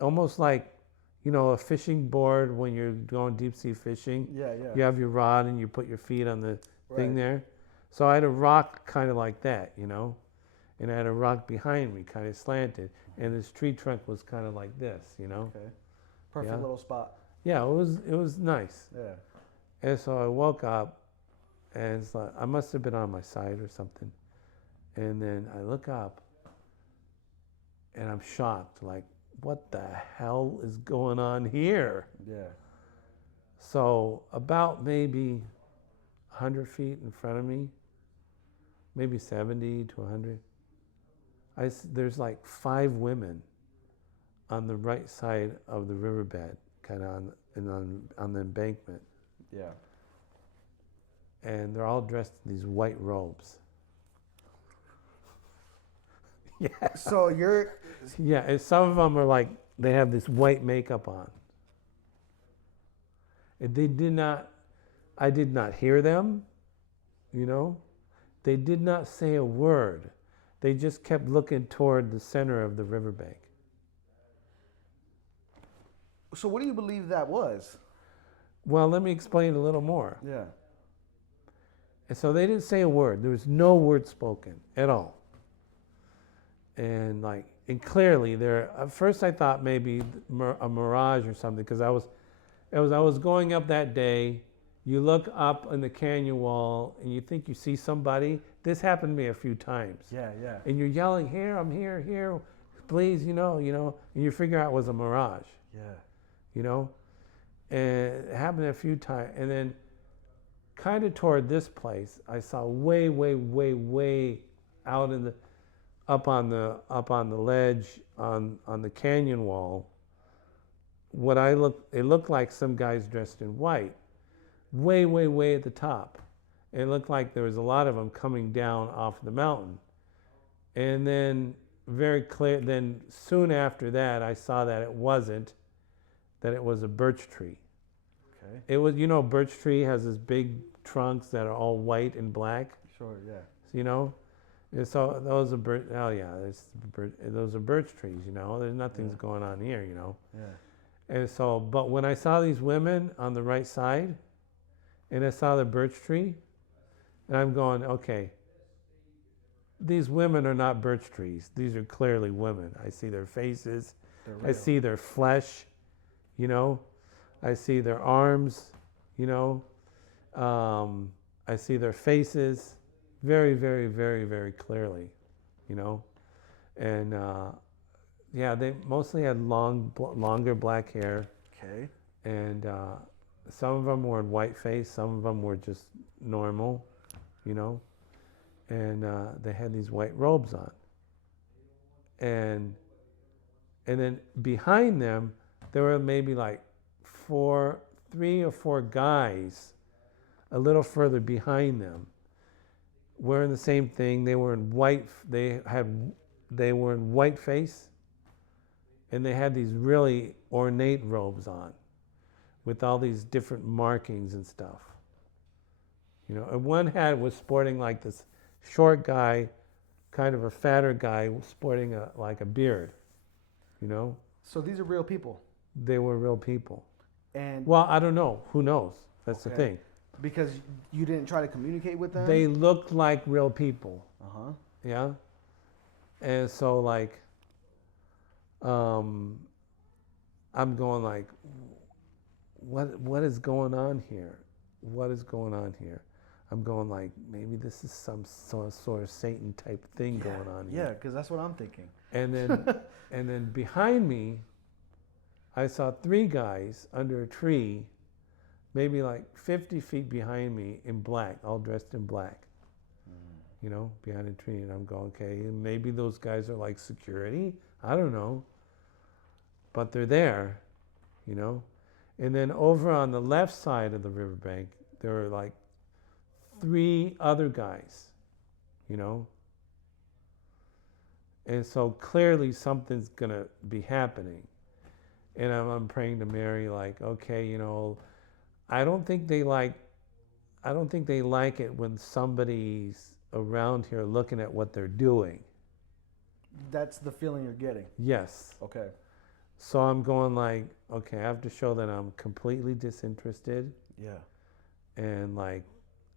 almost like, you know, a fishing board when you're going deep sea fishing. Yeah. Yeah. You have your rod and you put your feet on the thing Right. there. So I had a rock kind of like that, you know, and I had a rock behind me, kind of slanted, and this tree trunk was kind of like this, you know. Okay. Perfect Yeah. little spot. Yeah, it was nice. Yeah. And so I woke up, and it's like I must have been on my side or something. And then I look up, and I'm shocked, like, what the hell is going on here? Yeah. So about maybe 100 feet in front of me, maybe 70 to 100, there's like 5 women on the right side of the riverbed, kind of on the embankment. Yeah. And they're all dressed in these white robes. Yeah. So you're. Yeah, and some of them are like, they have this white makeup on. And I did not hear them, you know. They did not say a word. They just kept looking toward the center of the riverbank. So what do you believe that was? Well, let me explain a little more. Yeah. And so they didn't say a word. There was no word spoken at all. And clearly at first I thought maybe a mirage or something, because I was going up that day. You look up in the canyon wall and you think you see somebody. This happened to me a few times. Yeah. Yeah. And you're yelling, "Here, I'm here, please," you know, and you figure out it was a mirage, Yeah. you know. And it happened a few times. And then kind of toward this place, I saw way out up on the ledge on the canyon wall. It looked like some guys dressed in white, way at the top. It looked like there was a lot of them coming down off the mountain. And then then soon after that, I saw that it was a birch tree. Okay. It was, birch tree has this big trunks that are all white and black, Sure. Yeah. you know. And so those are those are birch trees, you know. There's nothing's going on here, you know. Yeah. And so, but when I saw these women on the right side, and I saw the birch tree, and I'm going, okay, these women are not birch trees. These are clearly women. I see their faces. I see their flesh, you know. I see their arms, you know. I see their faces very clearly, you know. And they mostly had longer black hair. Okay. And some of them were in whiteface, some of them were just normal, you know. And they had these white robes on. And then behind them, there were maybe like 3 or 4 guys a little further behind them, wearing the same thing. They were in white. They were in whiteface, and they had these really ornate robes on, with all these different markings and stuff. You know, and one was sporting like this short guy, kind of a fatter guy, sporting like a beard. You know. So these are real people. They were real people. And well, I don't know. Who knows? That's the thing. Because you didn't try to communicate with them? They looked like real people. Uh-huh. Yeah. And so I'm going like, what is going on here? What is going on here? I'm going like, maybe this is some sort of Satan type thing going on here. Yeah, because that's what I'm thinking. And then behind me, I saw 3 guys under a tree, maybe like 50 feet behind me in black, all dressed in black, behind a tree. And I'm going, okay, maybe those guys are like security. I don't know. But they're there, And then over on the left side of the riverbank, there are like 3 other guys, And so clearly something's going to be happening. And I'm praying to Mary like, okay, I don't think they like it when somebody's around here looking at what they're doing. That's the feeling you're getting. Yes. Okay. So I'm going like, okay, I have to show that I'm completely disinterested. Yeah. And like,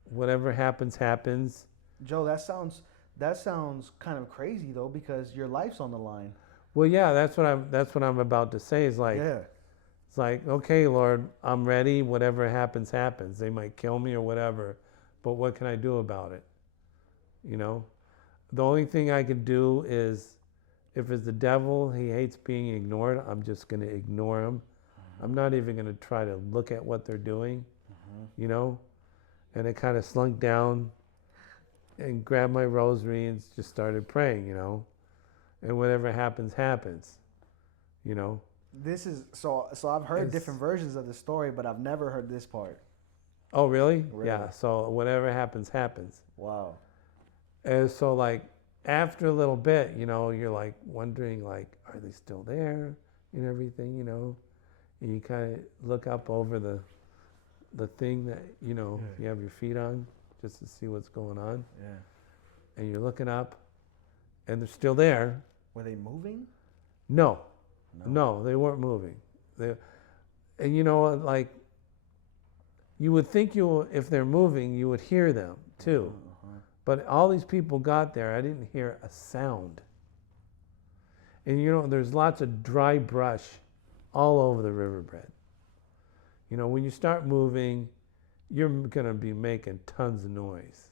whatever happens, happens. Joe, that sounds kind of crazy though, because your life's on the line. Well, yeah, that's what I'm about to say. Is like, It's like, okay, Lord, I'm ready. Whatever happens, happens. They might kill me or whatever, but what can I do about it? The only thing I can do is, if it's the devil, he hates being ignored. I'm just going to ignore him. I'm not even going to try to look at what they're doing, And I kind of slunk down and grabbed my rosary and just started praying, And whatever happens, happens, This is so I've heard different versions of the story, but I've never heard this part. Oh, really? Yeah. So whatever happens, happens. Wow. And so like after a little bit, you're like wondering like, are they still there and everything, And you kind of look up over the thing that, you have your feet on just to see what's going on. Yeah. And you're looking up and they're still there. Were they moving? No, they weren't moving. And like, you would think if they're moving, you would hear them too. But all these people got there, I didn't hear a sound. And there's lots of dry brush all over the riverbed. When you start moving, you're going to be making tons of noise.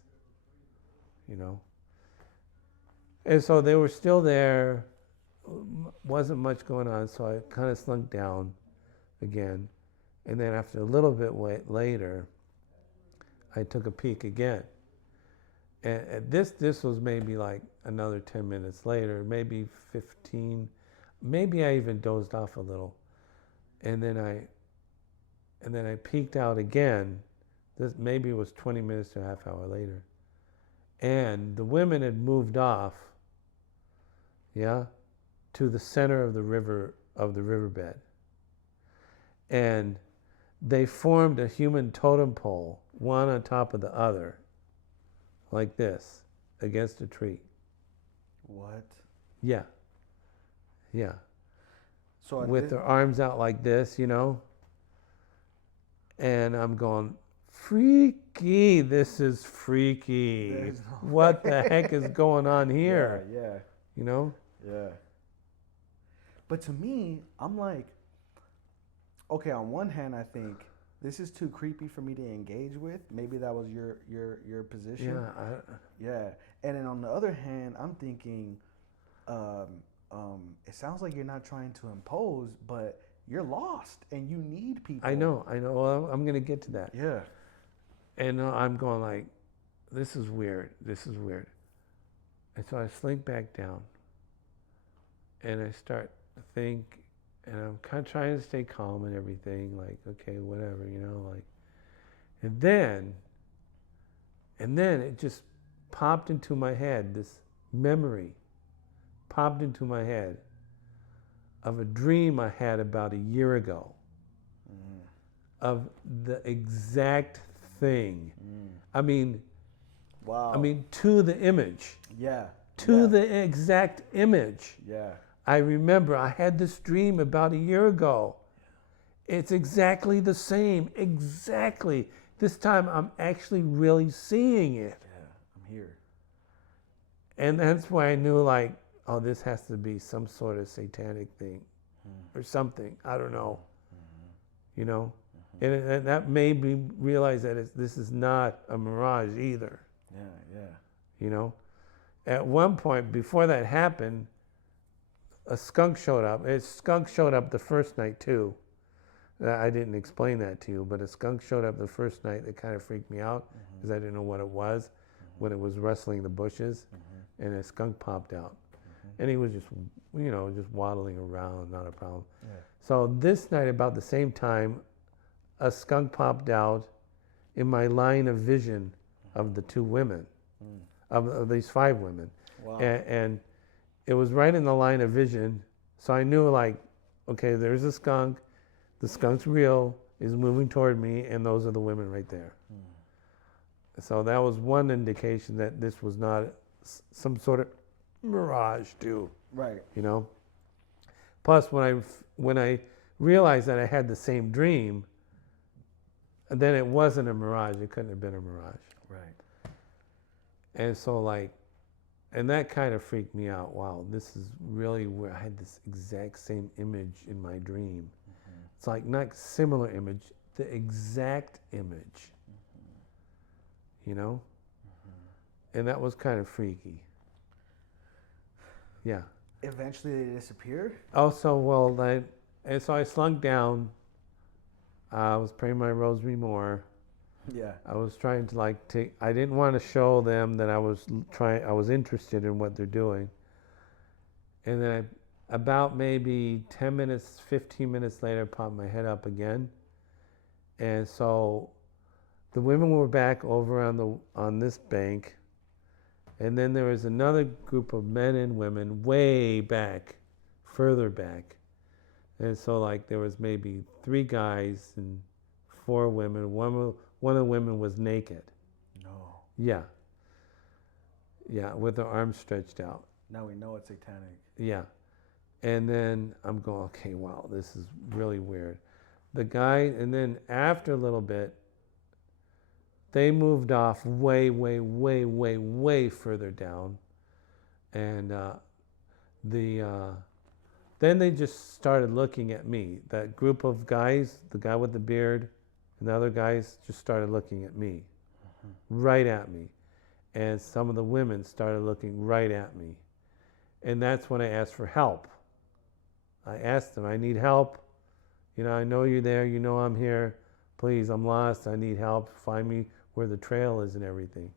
And so they were still there. Wasn't much going on, so I kind of slunk down again. And then after a little bit later, I took a peek again. And this was maybe like another 10 minutes later, maybe 15. Maybe I even dozed off a little. And then I peeked out again. This maybe it was 20 minutes to a half hour later. And the women had moved off, to the center of the riverbed. And they formed a human totem pole, one on top of the other, like this, against a tree. What? Yeah. Yeah. So with their arms out like this, And I'm going, freaky, this is freaky. What the heck is going on here? Yeah. Yeah. But to me, I'm like, okay, on one hand, I think this is too creepy for me to engage with. Maybe that was your position. Yeah. And then on the other hand, I'm thinking, it sounds like you're not trying to impose, but you're lost and you need people. I know. Well, I'm going to get to that. Yeah. And I'm going like, this is weird. And so I slink back down and I start to think, and I'm kind of trying to stay calm and everything, like, okay, whatever, like. And then it just popped into my head, this memory popped into my head of a dream I had about a year ago of the exact thing. I mean, wow. I mean, to the image. Yeah. To the exact image. Yeah. I remember I had this dream about a year ago. It's exactly the same. Exactly. This time I'm actually really seeing it. Yeah, I'm here. And that's why I knew, like, oh, this has to be some sort of satanic thing or something. I don't know. You know? And that made me realize that this is not a mirage either. Yeah. You know? At one point, before that happened, a skunk showed up. A skunk showed up the first night too. I didn't explain that to you, but a skunk showed up the first night that kind of freaked me out because I didn't know what it was when it was rustling the bushes, and a skunk popped out. And he was just, just waddling around, not a problem. Yeah. So this night, about the same time, a skunk popped out in my line of vision of the two women, of these 5 women. Wow. And it was right in the line of vision. So I knew, like, okay, there's a skunk. The skunk's real, is moving toward me, and those are the women right there. So that was one indication that this was not some sort of mirage too. Right. You know? Plus, when I realized that I had the same dream, then it wasn't a mirage. It couldn't have been a mirage. Right. And so, and that kind of freaked me out. Wow, this is really where I had this exact same image in my dream. It's like not similar image, the exact image. You know? And that was kind of freaky. Yeah. Eventually they disappeared? Also, and so I slunk down. I was praying my rosary more. Yeah. I was trying to I didn't want to show them that I was interested in what they're doing. And then about maybe 10 minutes, 15 minutes later, I popped my head up again. And so the women were back over on this bank. And then there was another group of men and women way back, further back. And so there was maybe 3 guys and 4 women. One of the women was naked. No. Yeah. Yeah, with her arms stretched out. Now we know it's satanic. Yeah. And then I'm going, okay, wow, this is really weird. The guy, and then after a little bit, they moved off way, way, way, way, way further down. And then they just started looking at me. That group of guys, the guy with the beard, and the other guys just started looking at me, right at me. And some of the women started looking right at me. And that's when I asked for help. I asked them, I need help. I know you're there. You know I'm here. Please, I'm lost. I need help. Find me where the trail is and everything.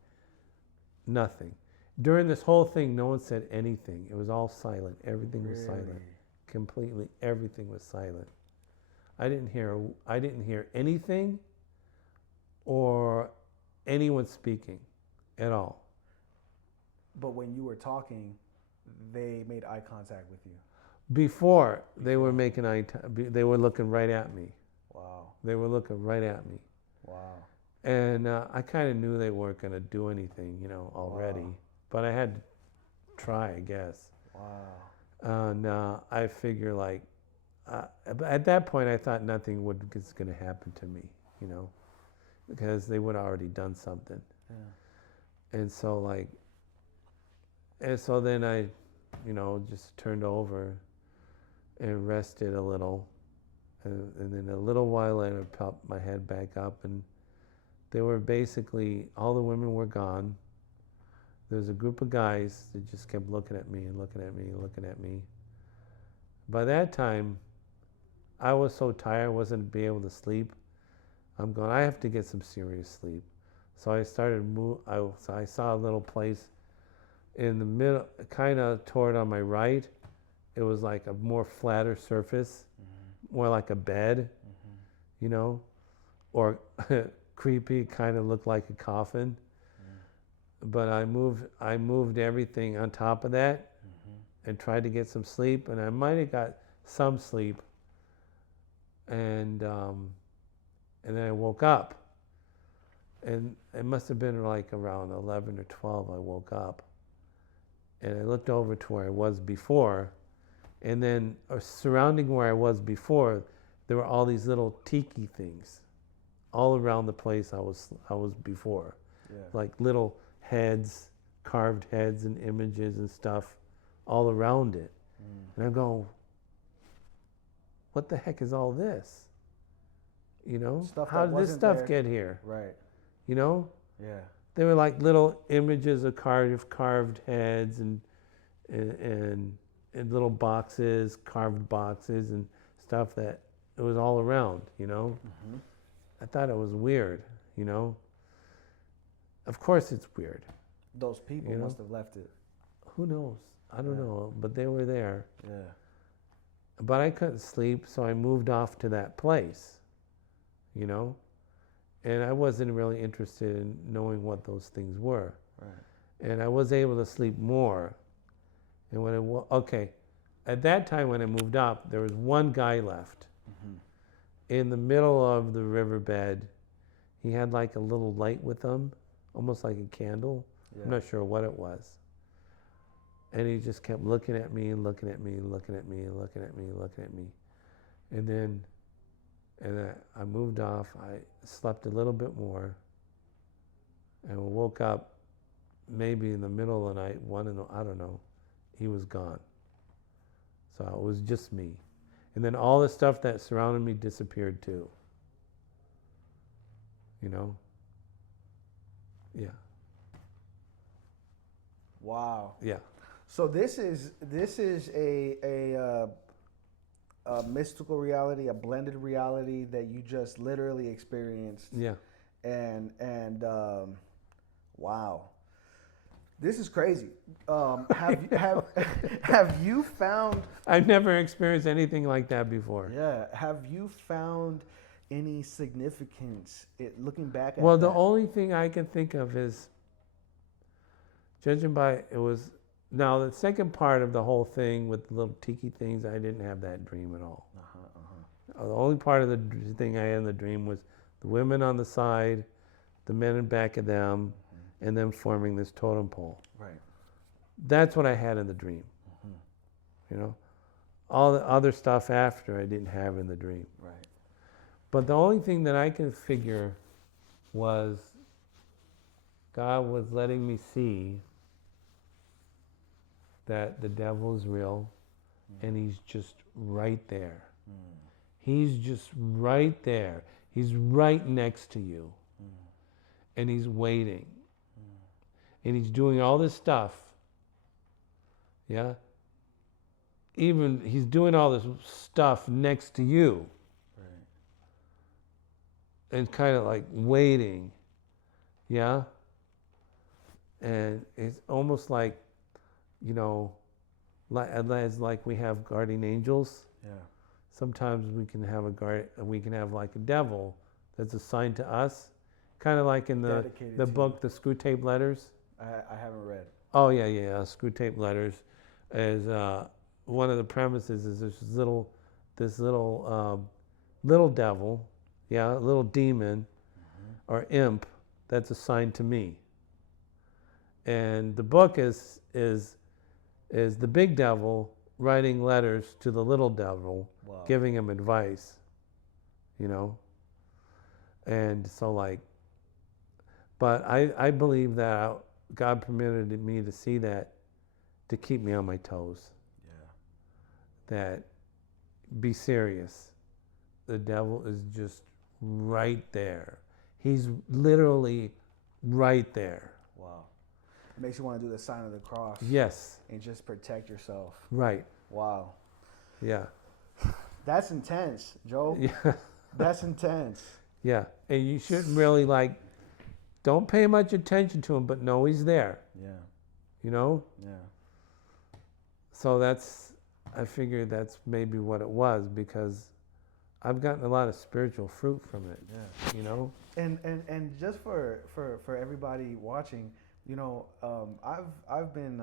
Nothing. During this whole thing, no one said anything. It was all silent. Everything was silent. Completely, everything was silent. I didn't hear anything or anyone speaking at all. But when you were talking, they made eye contact with you. Before they were making they were looking right at me. Wow. They were looking right at me. Wow. And I kind of knew they weren't going to do anything, already. Wow. But I had to try, I guess. Wow. And I figure at that point I thought nothing was going to happen to me, because they would have already done something. Yeah. And so then I, just turned over and rested a little. And then a little while later, I popped my head back up, and they were basically, all the women were gone. There was a group of guys that just kept looking at me and looking at me and looking at me. By that time, I was so tired I wasn't be able to sleep. I'm going, I have to get some serious sleep. So I started I saw a little place in the middle, kind of toward on my right. It was like a more flatter surface, more like a bed, or creepy, kind of looked like a coffin. But I moved everything on top of that and tried to get some sleep, and I might have got some sleep. And then I woke up, and it must have been like around 11 or 12 I woke up. And I looked over to where I was before, and then surrounding where I was before, there were all these little tiki things all around the place I was before. Yeah. Like little heads, carved heads and images and stuff all around it. And I go, what the heck is all this? You know, Stuff how that did this wasn't stuff there. get here? Right. You know, Yeah. they were like little images of carved heads and little boxes, carved boxes and stuff that it was all around, you know. Mm-hmm. I thought it was weird, you know. Of course it's weird. Those people You know? must have left it. Who knows? I don't know, but they were there. Yeah. But I couldn't sleep, so I moved off to that place, you know. And I wasn't really interested in knowing what those things were. Right. And I was able to sleep more. And when at that time when I moved up, there was one guy left. Mm-hmm. In the middle of the riverbed, he had like a little light with him, almost like a candle. Yeah. I'm not sure what it was. And he just kept looking at me, looking at me, looking at me, looking at me, looking at me. And then I moved off. I slept a little bit more. And woke up maybe in the middle of the night, I don't know. He was gone. So it was just me. And then all the stuff that surrounded me disappeared too. You know? Yeah. Wow. Yeah. So this is a mystical reality, a blended reality that you just literally experienced. Yeah. And wow, this is crazy. Have you found? I've never experienced anything like that before. Yeah. Have you found any significance looking back at Well, that? the only thing I can think of is, judging by it was. Now, the second part of the whole thing with the little tiki things, I didn't have that dream at all. The only part of the thing I had in the dream was the women on the side, the men in back of them, and them forming this totem pole. Right. That's what I had in the dream. You know, all the other stuff after I didn't have in the dream. Right. But the only thing that I could figure was God was letting me see that the devil is real, and he's just right there. He's just right there. He's right next to you. And he's waiting. And he's doing all this stuff. Yeah? Even he's doing all this stuff next to you. Right. And kind of like waiting. Yeah? And it's almost like, you know, like we have guardian angels. Yeah. Sometimes we can have like a devil that's assigned to us, kind of like in the book, The Screw Tape Letters. I haven't read. Oh yeah. Screw Tape Letters is one of the premises is this little devil, yeah, little demon or imp that's assigned to me. And the book is the big devil writing letters to the little devil, wow, giving him advice, you know? And so but I believe that God permitted me to see that to keep me on my toes. Yeah. That be serious. The devil is just right there. He's literally right there. Wow. It makes you want to do the sign of the cross. Yes. And just protect yourself. Right. Wow. Yeah. That's intense, Joe. Yeah. That's intense. Yeah. And you shouldn't really don't pay much attention to him, but know he's there. Yeah. You know? Yeah. So I figured that's maybe what it was, because I've gotten a lot of spiritual fruit from it. Yeah. You know? And just for everybody watching, you know, I've been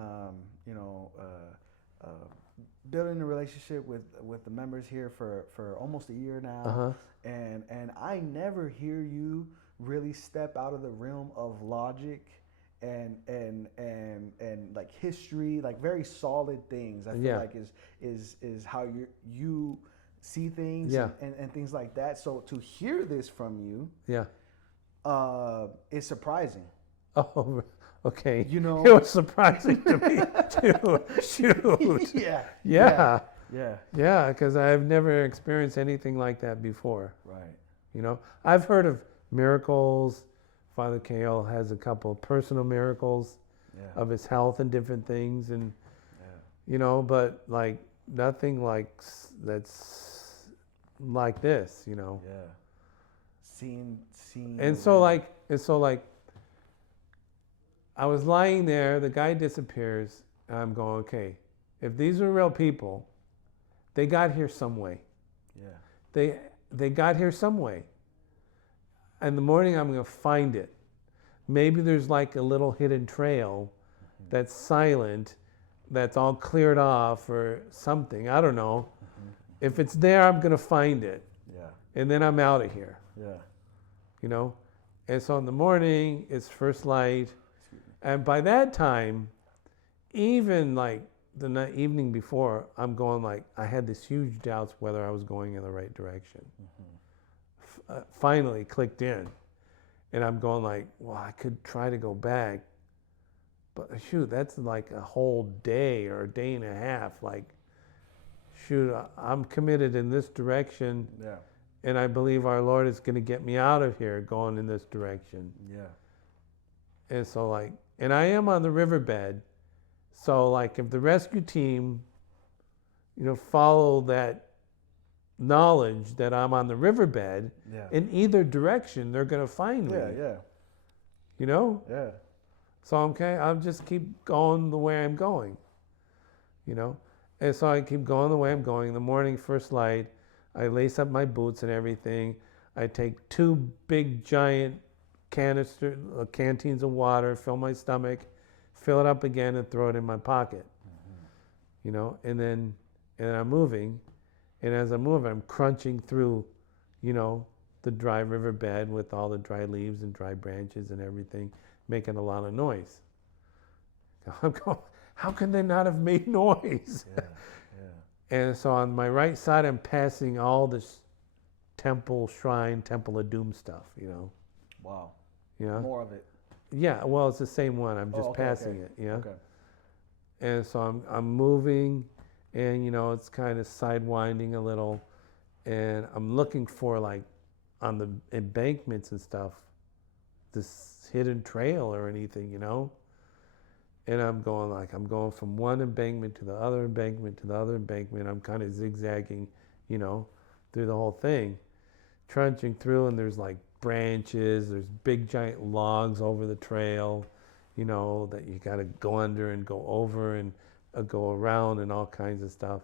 building a relationship with the members here for almost a year now. Uh-huh. And I never hear you really step out of the realm of logic and like history, like very solid things. I feel like is how you see things, and things like that. So to hear this from you, is surprising. Okay. You know? It was surprising to me too. Shoot. Yeah. Yeah. Yeah. Yeah, because I've never experienced anything like that before. Right. You know, I've heard of miracles. Father Kale has a couple of personal miracles Yeah. of his health and different things, and Yeah. you know, but like nothing like that's like this, you know. Yeah. Seen. And so like I was lying there, the guy disappears, and I'm going, okay, if these are real people, they got here some way. Yeah. They got here some way. In the morning, I'm going to find it. Maybe there's like a little hidden trail that's silent, that's all cleared off or something. I don't know. If it's there, I'm going to find it. Yeah. And then I'm out of here, Yeah. you know? And so in the morning, it's first light. And by that time, even like the evening before, I'm going like, I had this huge doubts whether I was going in the right direction. Finally clicked in. And I'm going like, well, I could try to go back. But shoot, that's like a whole day or a day and a half. Like, shoot, I'm committed in this direction. Yeah. And I believe our Lord is going to get me out of here going in this direction. Yeah. And so like, and I am on the riverbed. So like if the rescue team, you know, follow that knowledge that I'm on the riverbed, Yeah. in either direction, they're going to find me. Yeah. Yeah. You know? Yeah. So okay, I'll just keep going the way I'm going. You know? And so I keep going the way I'm going. In the morning, first light, I lace up my boots and everything. I take 2 big giant canteens of water, fill my stomach, fill it up again, and throw it in my pocket. You know, and then I'm moving, and as I'm moving, I'm crunching through, you know, the dry riverbed with all the dry leaves and dry branches and everything, making a lot of noise. I'm going, how can they not have made noise? Yeah. Yeah. And so on my right side, I'm passing all this temple, shrine, Temple of Doom stuff, you know. Wow. You know? More of it. Yeah, well, it's the same one. I'm just okay, passing okay. it, you know. Okay. And so I'm moving, and you know, it's kind of sidewinding a little, and I'm looking for like on the embankments and stuff, this hidden trail or anything, you know. And I'm going from one embankment to the other embankment to the other embankment. I'm kind of zigzagging, you know, through the whole thing, trudging through, and there's like branches, there's big giant logs over the trail, you know, that you got to go under and go over and go around and all kinds of stuff.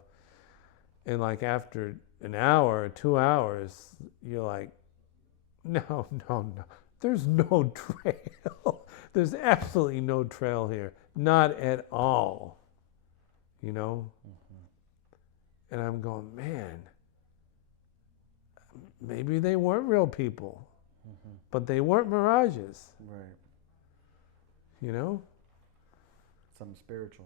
And like after an hour or 2 hours, you're like, no, there's no trail. There's absolutely no trail here. Not at all. You know? And I'm going, man, maybe they weren't real people, but they weren't mirages. Right. You know? Something spiritual.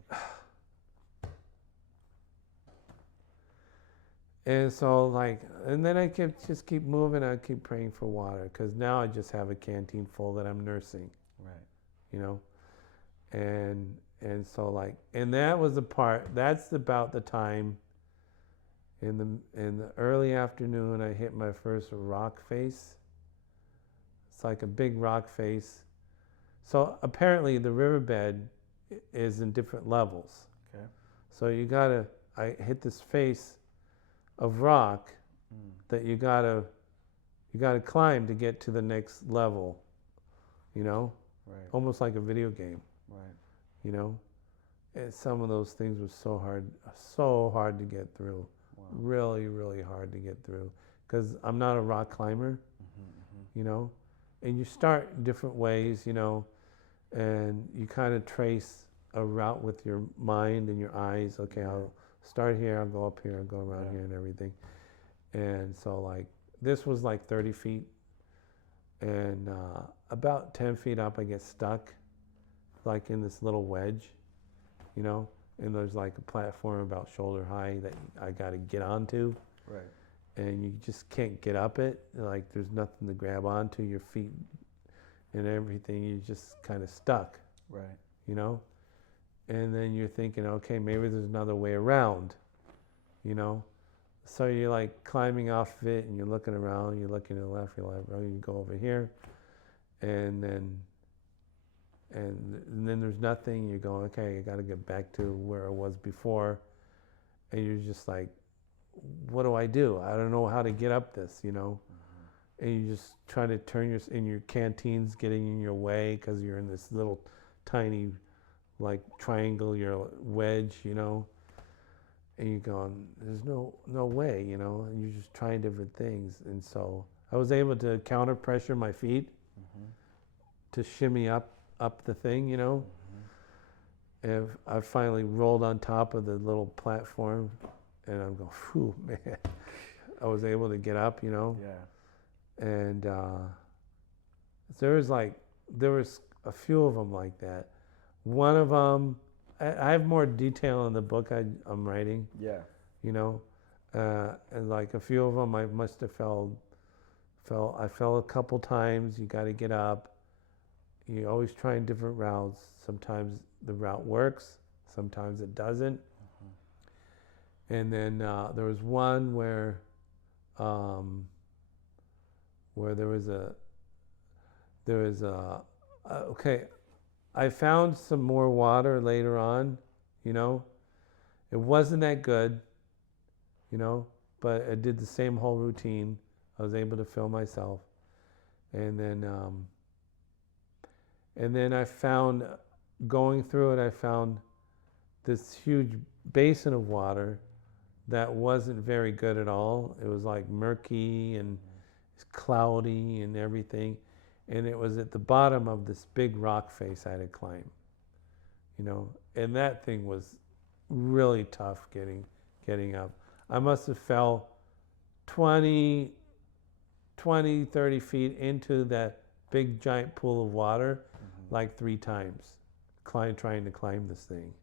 And so like, and then I just keep moving. I keep praying for water, because now I just have a canteen full that I'm nursing. Right. You know? And so like, and that was the part, that's about the time in the early afternoon I hit my first rock face. It's like a big rock face. So apparently the riverbed is in different levels. Okay. So I hit this face of rock that you gotta climb to get to the next level, you know? Right. Almost like a video game. Right. You know, and some of those things were so hard to get through. Wow. Really, really hard to get through, because I'm not a rock climber. You know, and you start in different ways, you know, and you kind of trace a route with your mind and your eyes. Okay, I'll start here, I'll go up here, I'll go around here and everything. And so like, this was like 30 feet, and about 10 feet up I get stuck, like in this little wedge, you know, and there's like a platform about shoulder high that I got to get onto. Right. And you just can't get up it. Like there's nothing to grab onto, your feet and everything. You're just kind of stuck. Right. you know? And then you're thinking, okay, maybe there's another way around, you know? So you're like climbing off of it and you're looking around, you're looking to the left, you're like, oh, you go over here. And then there's nothing. You're going, okay, I got to get back to where I was before. And you're just like, what do? I don't know how to get up this, you know? And you just try to turn your canteen's getting in your way because you're in this little tiny, like triangle, you're wedge, you know? And you're going, there's no way, you know? And you're just trying different things. And so I was able to counter pressure my feet to shimmy up the thing, you know? And I finally rolled on top of the little platform, and I'm going, phew, man. I was able to get up, you know? Yeah. And there was a few of them like that. One of them, I have more detail in the book I'm writing. Yeah. You know? And like a few of them I must have I fell a couple times. You got to get up. You're always trying different routes. Sometimes the route works, sometimes it doesn't. And then there was one where there was okay, I found some more water later on, you know. It wasn't that good, you know, but I did the same whole routine. I was able to fill myself. And then I found, going through it, I found this huge basin of water that wasn't very good at all. It was like murky and cloudy and everything. And it was at the bottom of this big rock face I had to climb, you know. And that thing was really tough getting up. I must have fell 20, 30 feet into that big giant pool of water like 3 times, trying to climb this thing.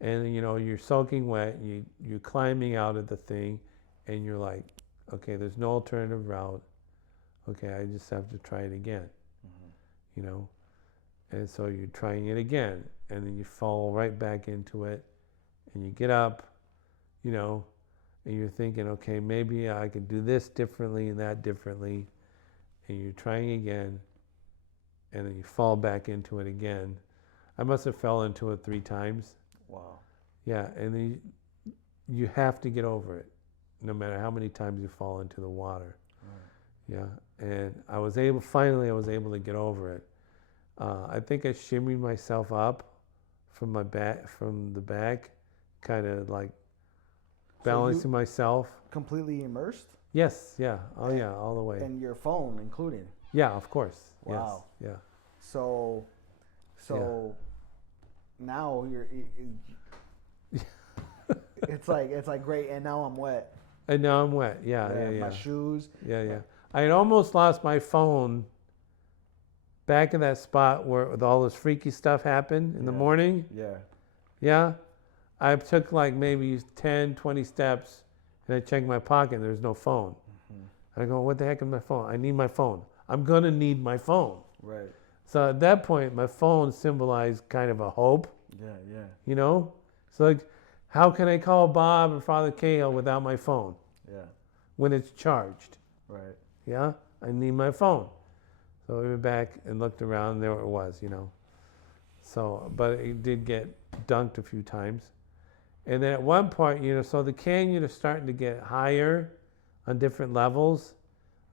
And you know, you're soaking wet, you're climbing out of the thing, and you're like, okay, there's no alternative route. Okay, I just have to try it again, you know. And so you're trying it again, and then you fall right back into it, and you get up, you know, and you're thinking, okay, maybe I could do this differently and that differently, and you're trying again, and then you fall back into it again. I must have fell into it 3 times. Wow. Yeah, and then you have to get over it, no matter how many times you fall into the water. Right. Yeah, and finally I was able to get over it. I think I shimmied myself up from the back, kind of like balancing myself. Completely immersed? Yes, yeah, yeah, all the way. And your phone included? Yeah, of course. Wow. Yes, yeah. So now it's like great, and now I'm wet. And now I'm wet. Yeah. My shoes. Yeah. I had almost lost my phone back in that spot where all this freaky stuff happened in the morning. Yeah. Yeah. I took like maybe 10, 20 steps, and I checked my pocket, and there's no phone. I go, what the heck is my phone? I need my phone. I'm going to need my phone. Right. So at that point, my phone symbolized kind of a hope. Yeah. You know? So like, how can I call Bob or Father Cahill without my phone? Yeah. When it's charged. Right. Yeah? I need my phone. So we went back and looked around, and there it was, you know. So, but it did get dunked a few times. And then at one point, you know, so the canyon is starting to get higher on different levels.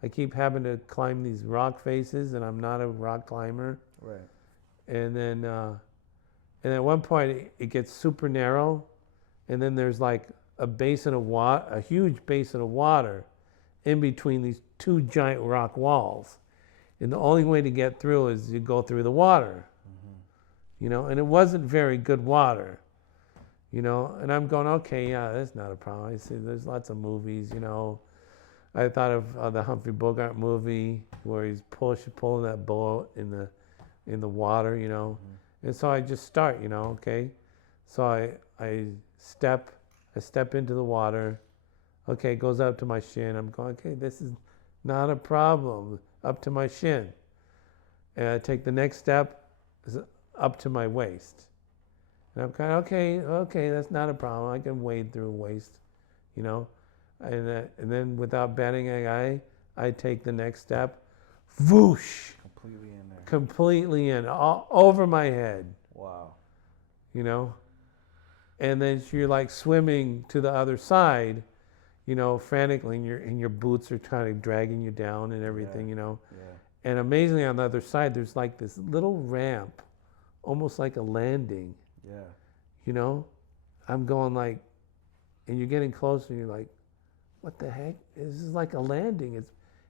I keep having to climb these rock faces, and I'm not a rock climber. Right. And then, and at one point, it gets super narrow, and then there's like a huge basin of water in between these 2 giant rock walls. And the only way to get through is you go through the water, you know, and it wasn't very good water, you know. And I'm going, okay, yeah, that's not a problem. I see there's lots of movies, you know. I thought of the Humphrey Bogart movie where he's pulling that boat in the water, you know. And so I just start, you know, okay. So I step into the water. Okay, it goes up to my shin. I'm going, okay, this is not a problem. Up to my shin. And I take the next step. up to my waist. And I'm kind of, okay, that's not a problem. I can wade through waist, you know. And then without batting an eye, I take the next step. Whoosh! Completely in there. Completely in, all over my head. Wow. You know? And then you're like swimming to the other side, you know, frantically, and your boots are kind of dragging you down and everything, you know. Yeah. And amazingly, on the other side, there's like this little ramp, almost like a landing. Yeah. You know? I'm going like, and you're getting closer, and you're like, what the heck? This is like a landing.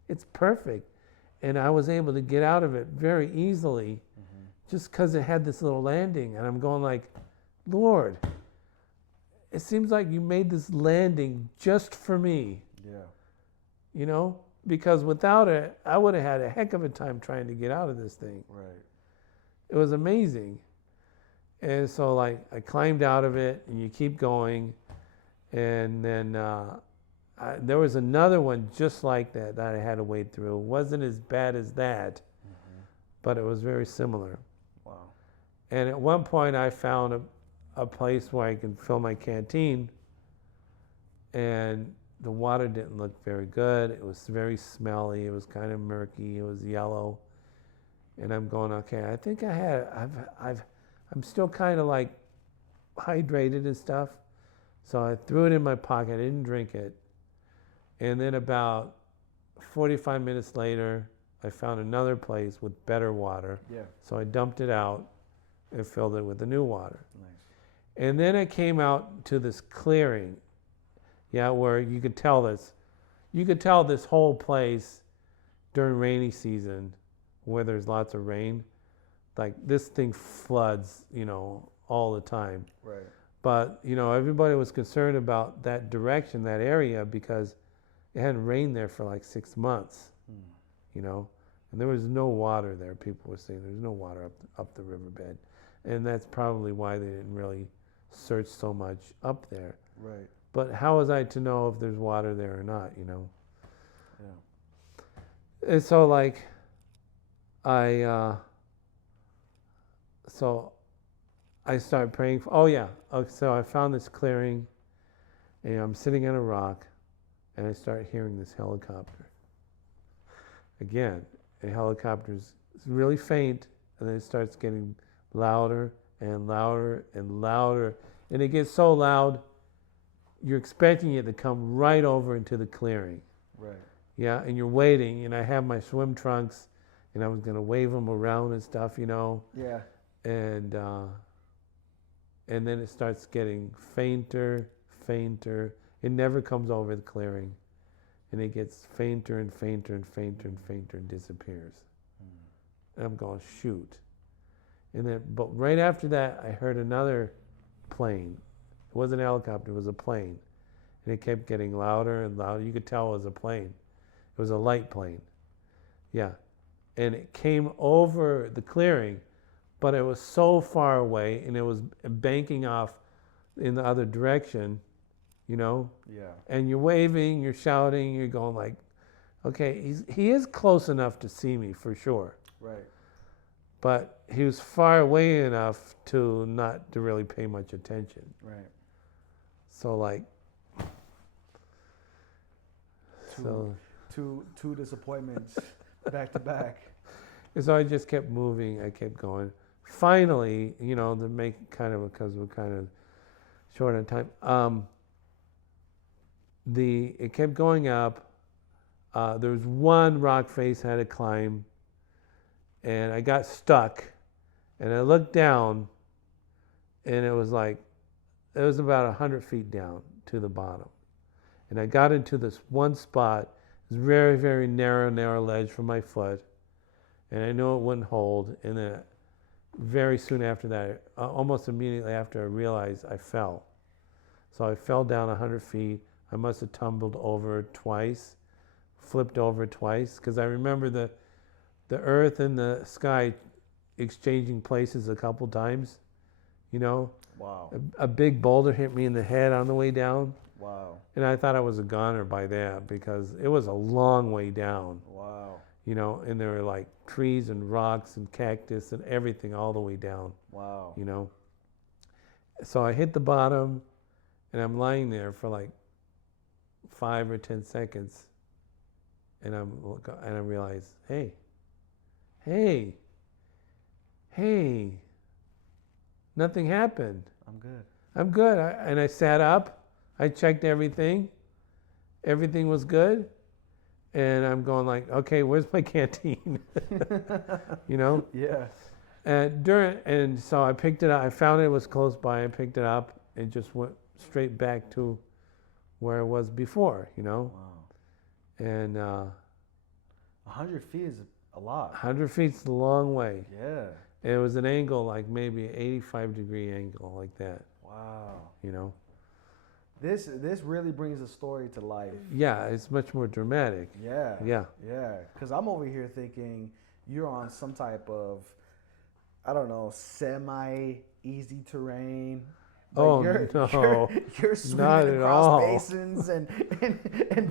It's perfect. And I was able to get out of it very easily just because it had this little landing. And I'm going like, Lord, it seems like you made this landing just for me. Yeah. You know? Because without it, I would have had a heck of a time trying to get out of this thing. Right. It was amazing. And so like I climbed out of it, and you keep going. And then there was another one just like that I had to wade through. It wasn't as bad as that, but it was very similar. Wow. And at one point I found a place where I could fill my canteen, and the water didn't look very good. It was very smelly. It was kind of murky. It was yellow. And I'm going, okay, I think I'm still kind of like hydrated and stuff. So I threw it in my pocket. I didn't drink it. And then about 45 minutes later, I found another place with better water. Yeah. So I dumped it out and filled it with the new water. Nice. And then I came out to this clearing, yeah, where you could tell this whole place during rainy season, where there's lots of rain, like this thing floods, you know, all the time. Right. But, you know, everybody was concerned about that direction, that area, because it hadn't rained there for like 6 months, you know, and there was no water there. People were saying there's no water up the riverbed. And that's probably why they didn't really search so much up there. Right. But how was I to know if there's water there or not, you know? Yeah. And so like, I started praying so I found this clearing, and I'm sitting on a rock, and I start hearing this helicopter. Again, the helicopter's really faint, and then it starts getting louder and louder and louder. And it gets so loud, you're expecting it to come right over into the clearing. Right. Yeah, and you're waiting, and I have my swim trunks, and I was going to wave them around and stuff, you know. Yeah. And then it starts getting fainter, fainter. It never comes over the clearing. And it gets fainter and fainter and fainter and fainter and disappears. And I'm going, shoot. And then, but right after that, I heard another plane. It wasn't a helicopter, it was a plane. And it kept getting louder and louder. You could tell it was a plane. It was a light plane. Yeah. And it came over the clearing, but it was so far away, and it was banking off in the other direction, you know? Yeah. And you're waving, you're shouting, you're going like, okay, he is close enough to see me for sure. Right. But he was far away enough to not to really pay much attention. Right. So like, two disappointments back to back. And so I just kept moving, I kept going. Finally, you know, to make kind of, because we're kind of short on time, it kept going up. There was one rock face I had to climb, and I got stuck, and I looked down, and it was about 100 feet down to the bottom. And I got into this one spot. It was very, very narrow ledge for my foot, and I knew it wouldn't hold. And then very soon after that, almost immediately after, I realized I fell. So I fell down 100 feet. I must have tumbled over twice, flipped over twice, because I remember the earth and the sky exchanging places a couple times, you know? Wow. A big boulder hit me in the head on the way down. Wow. And I thought I was a goner by that, because it was a long way down. Wow. You know, and there were like trees and rocks and cactus and everything all the way down. Wow. you know. So I hit the bottom, and I'm lying there for like 5 or 10 seconds, and I realize, hey, nothing happened. I'm good. And I sat up. I checked everything. Everything was good. And I'm going like, okay, where's my canteen? You know? Yeah. And so I picked it up. I found it was close by. I picked it up and just went straight back to where I was before, you know? Wow. And 100 feet is a lot. 100 feet's a long way. Yeah. And it was an angle, like maybe an 85-degree angle, like that. Wow. You know? This really brings the story to life. Yeah, it's much more dramatic. Yeah. Yeah. Yeah. Because I'm over here thinking you're on some type of, I don't know, semi-easy terrain. Oh, no. You're swimming not at across all. basins and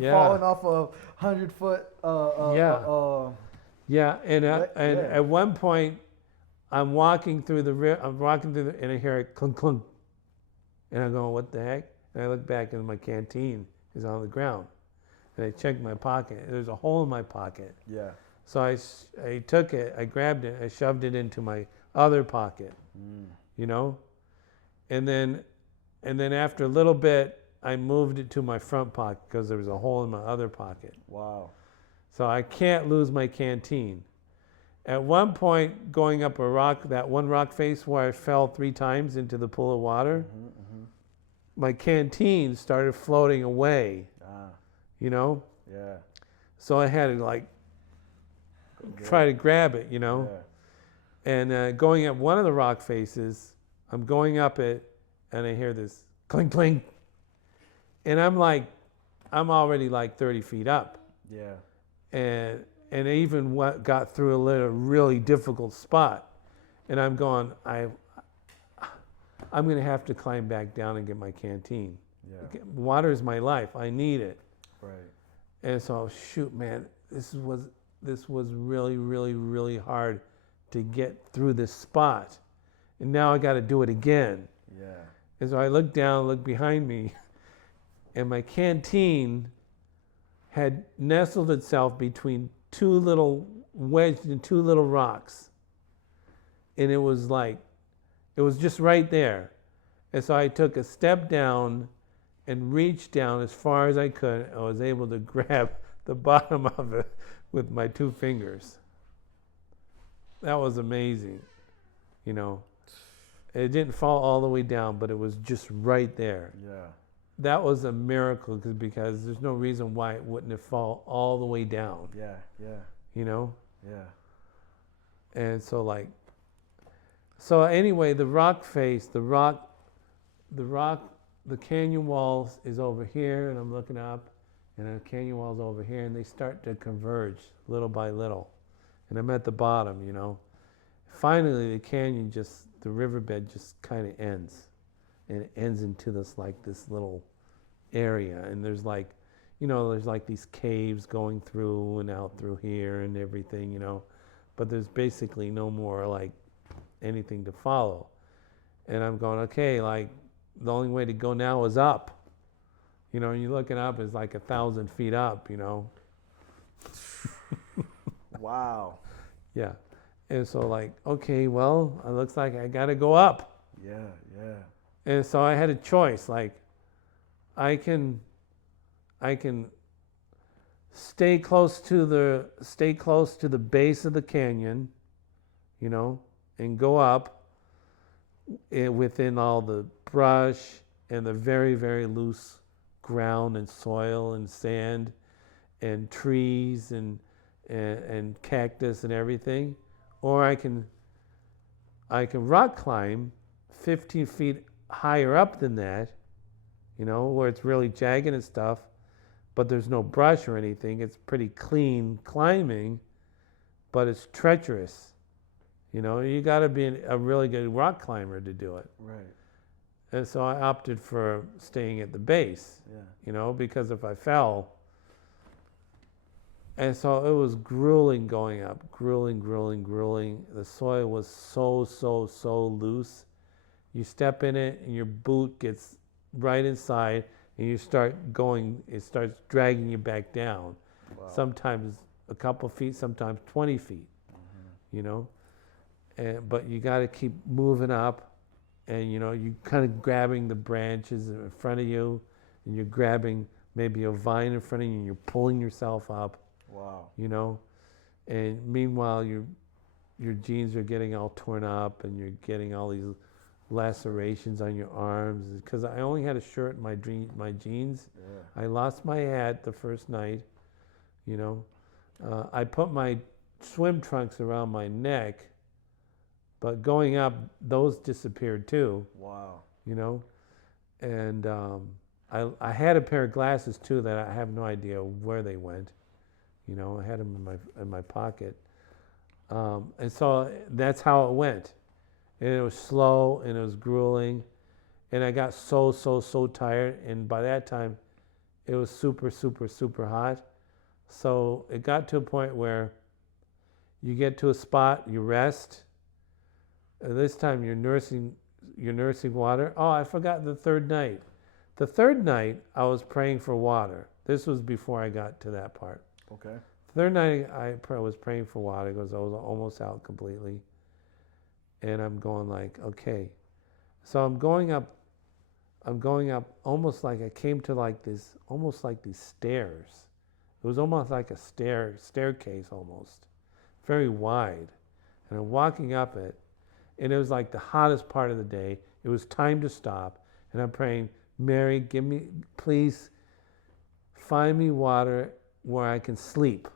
Yeah. falling off a 100-foot. Yeah, and Yeah. at one point, I'm walking through and I hear it clunk clunk, and I'm going, what the heck? And I look back and my canteen is on the ground, and I check my pocket. There's a hole in my pocket. Yeah. So I took it, I grabbed it, I shoved it into my other pocket, you know, and then after a little bit, I moved it to my front pocket because there was a hole in my other pocket. Wow. So I can't lose my canteen. At one point, going up a rock, that one rock face where I fell 3 times into the pool of water, my canteen started floating away, you know? Yeah. So I had to like try to grab it, you know? Yeah. And going up one of the rock faces, I'm going up it, and I hear this clink, clink. And I'm already like 30 feet up. Yeah. And I even got through a really difficult spot. And I'm going, I'm going to have to climb back down and get my canteen. Yeah. Water is my life. I need it. Right. And so, shoot, man, this was really, really, really hard to get through this spot. And now I got to do it again. Yeah. And so I looked down, looked behind me, and my canteen had nestled itself between wedged in 2 little rocks. And it was just right there. And so I took a step down and reached down as far as I could. I was able to grab the bottom of it with my 2 fingers. That was amazing, you know. It didn't fall all the way down, but it was just right there. Yeah. That was a miracle because there's no reason why it wouldn't have fallen all the way down. Yeah. Yeah. You know? Yeah. And so anyway, the rock face, the canyon walls is over here, and I'm looking up, and the canyon wall's over here, and they start to converge little by little. And I'm at the bottom, you know. Finally, the riverbed just kind of ends. And it ends into this little area. And there's these caves going through and out through here and everything, you know. But there's basically no more like anything to follow. And I'm going, okay, like the only way to go now is up. You know, and you're looking up, it's like 1,000 feet up, you know. Wow. Yeah. And so like, okay, well, it looks like I got to go up. Yeah. Yeah. And so I had a choice, like I can stay close to the base of the canyon, you know, and go up within all the brush and the very, very loose ground and soil and sand and trees and cactus and everything, or I can rock climb 15 feet higher up than that, you know, where it's really jagged and stuff, but there's no brush or anything. It's pretty clean climbing, but it's treacherous. You know, you got to be a really good rock climber to do it. Right. And so I opted for staying at the base, Yeah. you know, because if I fell, And so it was grueling going up, grueling. The soil was so loose. You step in it and your boot gets right inside and you start going, it starts dragging you back down. Wow. Sometimes a couple feet, sometimes 20 feet, you know. But you got to keep moving up, and you know, you kind of grabbing the branches in front of you, and you're grabbing maybe a vine in front of you and you're pulling yourself up. Wow. You know, and meanwhile your jeans are getting all torn up and you're getting all these lacerations on your arms because I only had a shirt and my jeans. Yeah. I lost my hat the first night. You know, I put my swim trunks around my neck, but going up, those disappeared too. Wow. You know, and I had a pair of glasses too that I have no idea where they went. You know, I had them in my pocket, and so that's how it went. And it was slow and it was grueling, and I got so tired. And by that time, it was super hot. So it got to a point where you get to a spot, you rest. This time you're nursing water. Oh, I forgot the third night. The third night I was praying for water. This was before I got to that part. Okay. Third night I was praying for water because I was almost out completely. And I'm going like, okay. So I'm going up almost like I came to like this, almost like these stairs. It was almost like a staircase almost, very wide. And I'm walking up it, and it was like the hottest part of the day. It was time to stop. And I'm praying, Mary, please find me water where I can sleep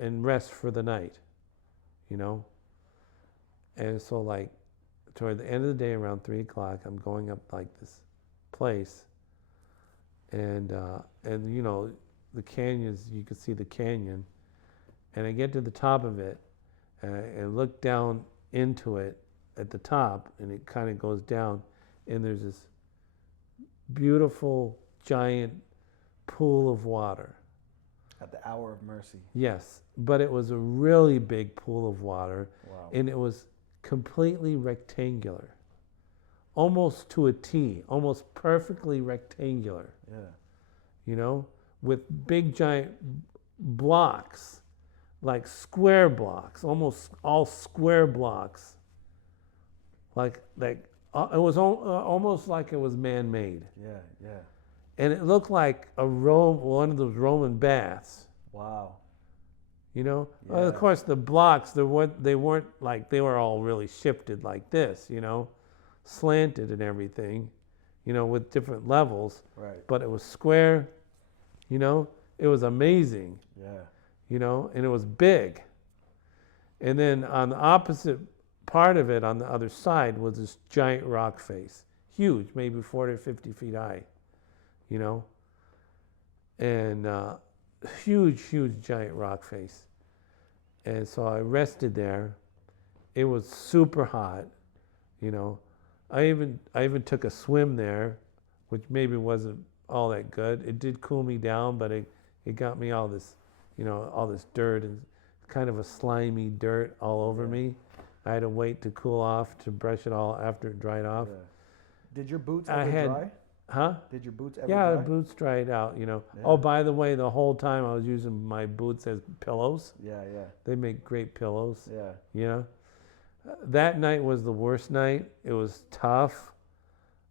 and rest for the night, you know? And so like toward the end of the day around 3 o'clock, I'm going up like this place, and you know, the canyons, you can see the canyon, and I get to the top of it, and look down into it at the top, and it kind of goes down, and there's this beautiful giant pool of water. At the hour of mercy. Yes, but it was a really big pool of water. Wow. And it was completely rectangular, almost to a T, almost perfectly rectangular. Yeah. You know, with big giant blocks, like square blocks, almost all square blocks. Like it was almost like it was man-made. Yeah, yeah. And it looked like one of those Roman baths. Wow. You know? Yeah. Well, of course, the blocks, they weren't like, they were all really shifted like this, you know? Slanted and everything, you know, with different levels. Right. But it was square, you know? It was amazing. Yeah. You know? And it was big. And then on the opposite part of it, on the other side, was this giant rock face. Huge, maybe 40 or 50 feet high. You know, and huge giant rock face. And so I rested there. It was super hot, you know. I even took a swim there, which maybe wasn't all that good. It did cool me down, but it got me all this, you know, all this dirt and kind of a slimy dirt all over me. I had to wait to cool off to brush it all after it dried off. Yeah. Did your boots ever dry? Huh? Did your boots ever dry? dry? Yeah, the boots dried out, you know. Yeah. Oh, by the way, the whole time I was using my boots as pillows. Yeah, yeah. They make great pillows. Yeah. You know? That night was the worst night. It was tough.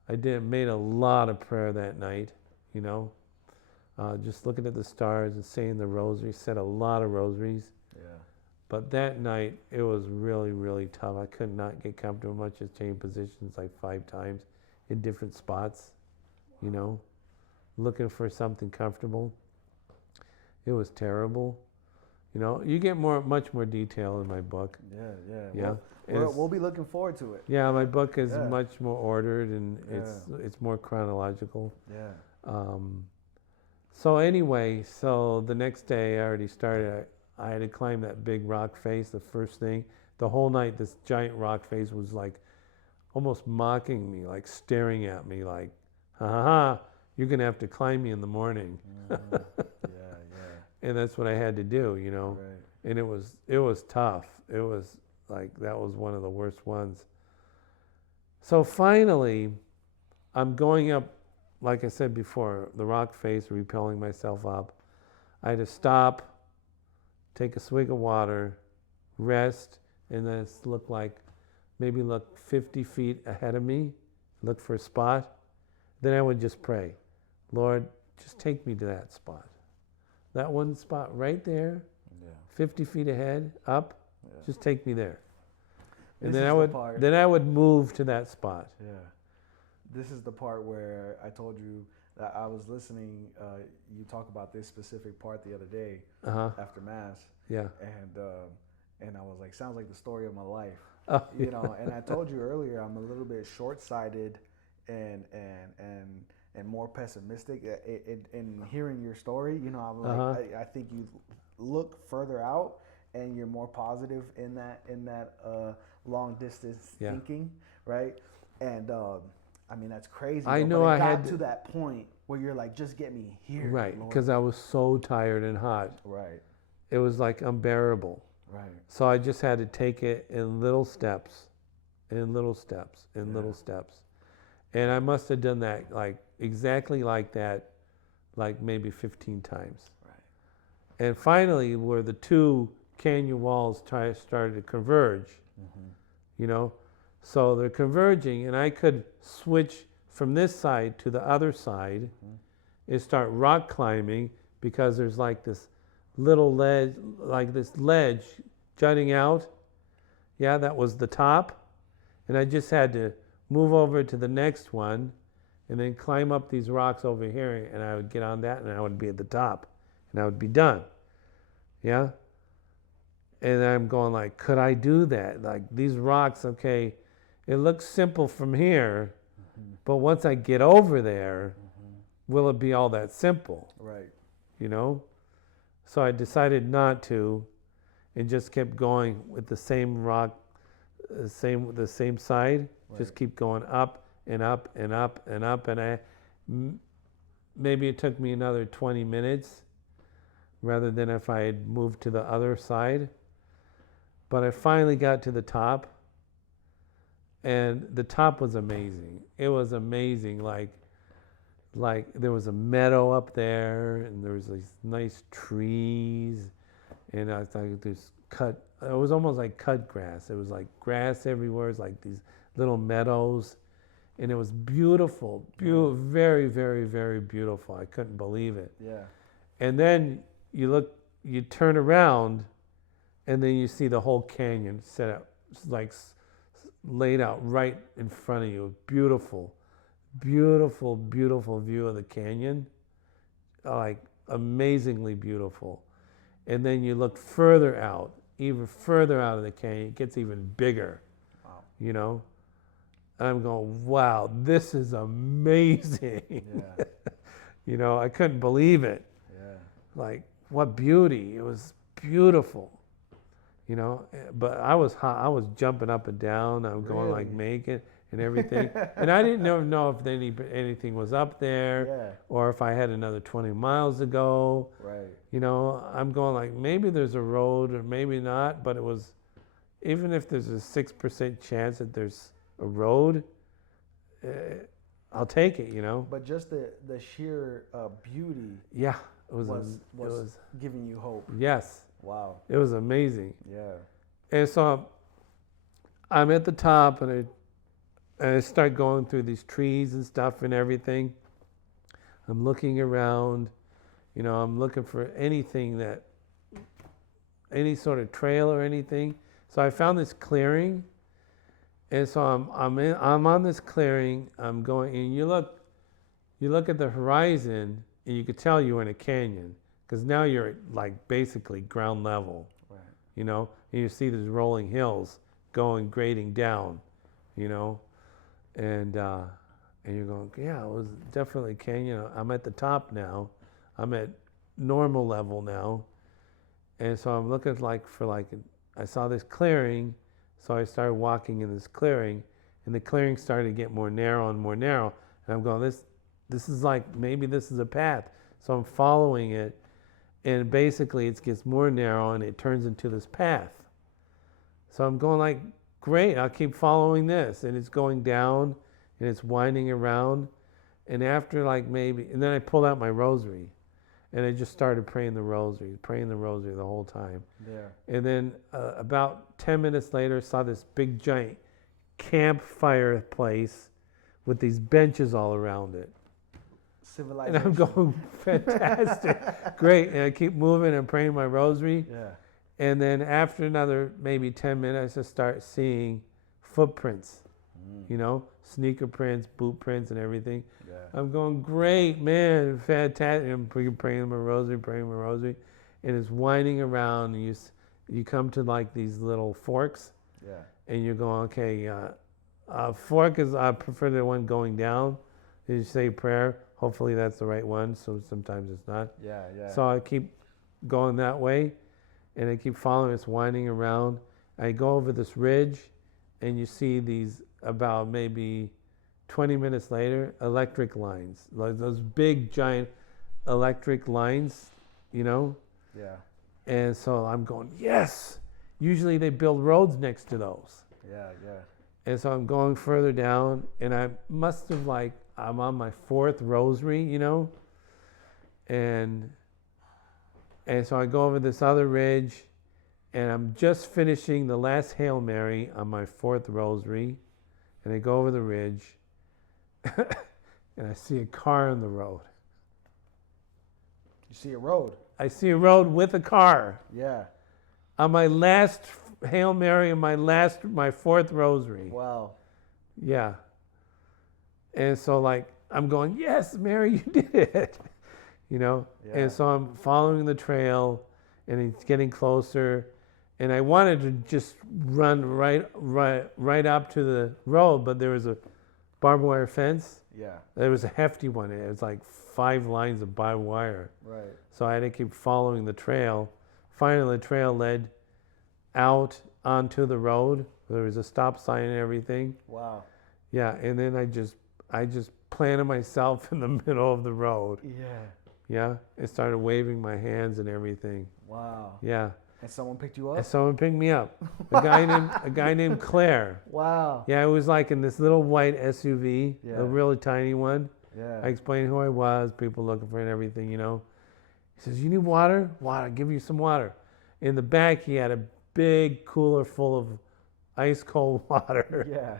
I made a lot of prayer that night, you know. Just looking at the stars and saying the rosary, said a lot of rosaries. Yeah. But that night, it was really tough. I could not get comfortable much as changed positions like 5 times in different spots. You know, looking for something comfortable. It was terrible. You know, you get much more detail in my book. Yeah. We'll be looking forward to it. Yeah, my book is much more ordered and it's more chronological. Yeah. So anyway, so the next day I already started. I had to climb that big rock face. The first thing, the whole night, this giant rock face was like almost mocking me, like staring at me, like, ha, you're going to have to climb me in the morning. Yeah. and that's what I had to do, Right. and it was tough. It was like that was one of the worst ones. So finally, I'm going up, like I said before, the rock face, repelling myself up. I had to stop, take a swig of water, rest, and then it's maybe look 50 feet ahead of me, look for a spot. Then I would just pray, Lord, just take me to that spot. That one spot right there, 50 feet ahead, up, just take me there. And then I would move to that spot. Yeah. This is the part where I told you that I was listening. You talk about this specific part the other day after Mass. Yeah. And I was like, sounds like the story of my life. Oh, And I told you earlier, I'm a little bit short-sighted and more pessimistic. In hearing your story, I'm like, I think you look further out and you're more positive in that long distance thinking, right? And I mean, that's crazy. I know but I got had to that point where you're like, just get me here, right? Lord. Because I was so tired and hot. Right. It was like unbearable. Right. So I just had to take it in little steps, in little steps, in little steps. And I must have done that exactly like that, like maybe 15 times. Right. And finally, where the two canyon walls started to converge, so they're converging, and I could switch from this side to the other side and start rock climbing because there's like this little ledge, jutting out. Yeah, that was the top. And I just had to move over to the next one and then climb up these rocks over here, and I would get on that and I would be at the top and I would be done. Yeah? And I'm going like, could I do that? Like these rocks, okay, it looks simple from here, but once I get over there, will it be all that simple? Right. So I decided not to, and just kept going with the same rock, the same side. Right. Just keep going up and up and up and up, and maybe it took me another 20 minutes, rather than if I had moved to the other side. But I finally got to the top, and the top was amazing. It was amazing, like there was a meadow up there, and there was these nice trees, and I thought it was almost like cut grass. It was like grass everywhere. It was like these little meadows, and it was beautiful, very, very, very beautiful. I couldn't believe it. Yeah. And then you turn around, and then you see the whole canyon set up, like laid out right in front of you. Beautiful, beautiful, beautiful view of the canyon, like amazingly beautiful. And then you look further out, even further out of the canyon, it gets even bigger. Wow. I'm going, wow, this is amazing. Yeah. I couldn't believe it. Yeah. Like, what beauty. It was beautiful. But I was hot. I was jumping up and down. I was going like make it and everything. And I didn't know if anything was up there, or if I had another 20 miles to go. Right. I'm going like, maybe there's a road or maybe not, but it was, even if there's a 6% chance that there's a road, I'll take it, But just the sheer beauty. Yeah. It was giving you hope. Yes. Wow. It was amazing. Yeah. And so I'm at the top, and I start going through these trees and stuff and everything. I'm looking around, I'm looking for anything any sort of trail or anything. So I found this clearing, and so I'm on this clearing. I'm going, and you look at the horizon, and you could tell you were in a canyon, because now you're at like basically ground level, right. And you see these rolling hills grading down, and you're going, yeah, it was definitely canyon. I'm at the top now. I'm at normal level now, and so I'm looking I saw this clearing, so I started walking in this clearing, and the clearing started to get more narrow and more narrow, and I'm going, this is like, maybe this is a path. So I'm following it, and basically it gets more narrow and it turns into this path. So I'm going like, great, I'll keep following this. And it's going down and it's winding around. And after like maybe, and then I pulled out my rosary and I just started praying the rosary the whole time. Yeah. And then about 10 minutes later, saw this big giant campfire place with these benches all around it. Civilization. And I'm going, fantastic, great. And I keep moving and praying my rosary. Yeah. And then after another maybe 10 minutes, I start seeing footprints, sneaker prints, boot prints, and everything. Yeah. I'm going, great, man, fantastic. I'm praying my rosary, and it's winding around. And you come to like these little forks, Yeah. and you're going, okay, fork is, I prefer the one going down. You say prayer. Hopefully that's the right one. So sometimes it's not. Yeah. Yeah. So I keep going that way. And I keep following, it's winding around. I go over this ridge, and you see these about maybe 20 minutes later, electric lines, like those big giant electric lines, Yeah. And so I'm going, yes. Usually they build roads next to those. Yeah. Yeah. And so I'm going further down, and I must have I'm on my fourth rosary, And so I go over this other ridge, and I'm just finishing the last Hail Mary on my fourth rosary, and I go over the ridge, and I see a car on the road. You see a road. I see a road with a car. Yeah. On my last Hail Mary and my fourth rosary. Wow. Yeah. And so I'm going, yes, Mary, you did it. Yeah. And so I'm following the trail, and it's getting closer, and I wanted to just run right up to the road, but there was a barbed wire fence. Yeah. There was a hefty one. It was like 5 lines of barbed wire. Right. So I had to keep following the trail. Finally, the trail led out onto the road. There was a stop sign and everything. Wow. Yeah, and then I just planted myself in the middle of the road. Yeah. Yeah, and started waving my hands and everything. Wow. Yeah. And someone picked you up? And someone picked me up. A guy named Claire. Wow. Yeah, it was like in this little white SUV, Yeah. a really tiny one. Yeah. I explained who I was, people looking for it and everything, He says, you need water? Water, I'll give you some water. In the back, he had a big cooler full of ice cold water. Yeah.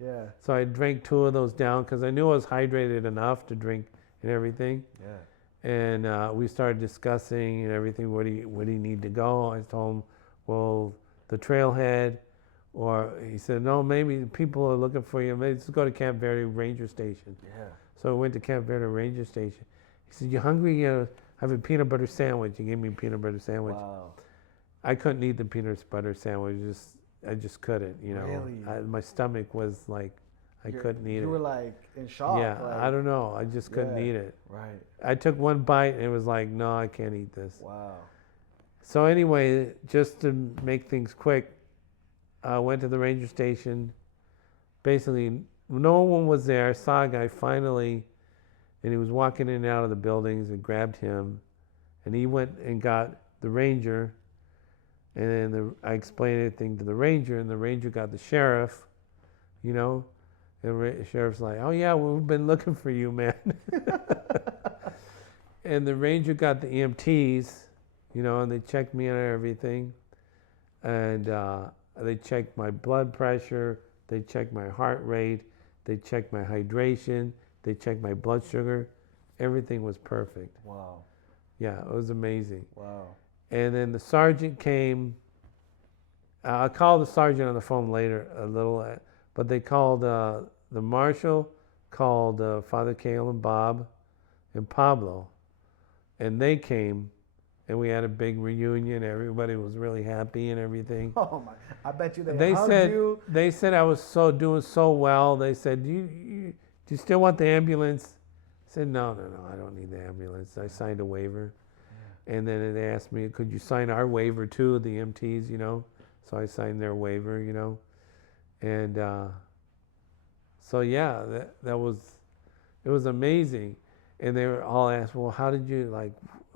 Yeah. So I drank 2 of those down because I knew I was hydrated enough to drink and everything. Yeah. And we started discussing and everything. Where do you need to go? I told him, well, the trailhead. Or he said, no, maybe people are looking for you. Maybe let's go to Camp Verde Ranger Station. Yeah. So we went to Camp Verde Ranger Station. He said, you hungry? Have a peanut butter sandwich. He gave me a peanut butter sandwich. Wow. I couldn't eat the peanut butter sandwich. I just couldn't, Really? My stomach was like, I couldn't eat it. You were like in shock. Yeah, I don't know. I just couldn't eat it. Right. I took one bite and it was like, no, I can't eat this. Wow. So anyway, just to make things quick, I went to the ranger station. Basically, no one was there. I saw a guy finally, and he was walking in and out of the buildings, and grabbed him. And he went and got the ranger. And then I explained everything to the ranger, and the ranger got the sheriff, And the sheriff's like, oh yeah, we've been looking for you, man. And the ranger got the EMTs, and they checked me and everything. And they checked my blood pressure, they checked my heart rate, they checked my hydration, they checked my blood sugar. Everything was perfect. Wow. Yeah, it was amazing. Wow. And then the sergeant came. I'll call the sergeant on the phone later a little, but they called the marshal, called Father Cale and Bob and Pablo, and they came, and we had a big reunion. Everybody was really happy and everything. Oh my! I bet you they hugged you. They said I was doing so well. They said, do you still want the ambulance? I said, no, I don't need the ambulance. I signed a waiver. And then they asked me, could you sign our waiver too, the MTs, So I signed their waiver, And so yeah, it was amazing. And they were all asked, well, how did you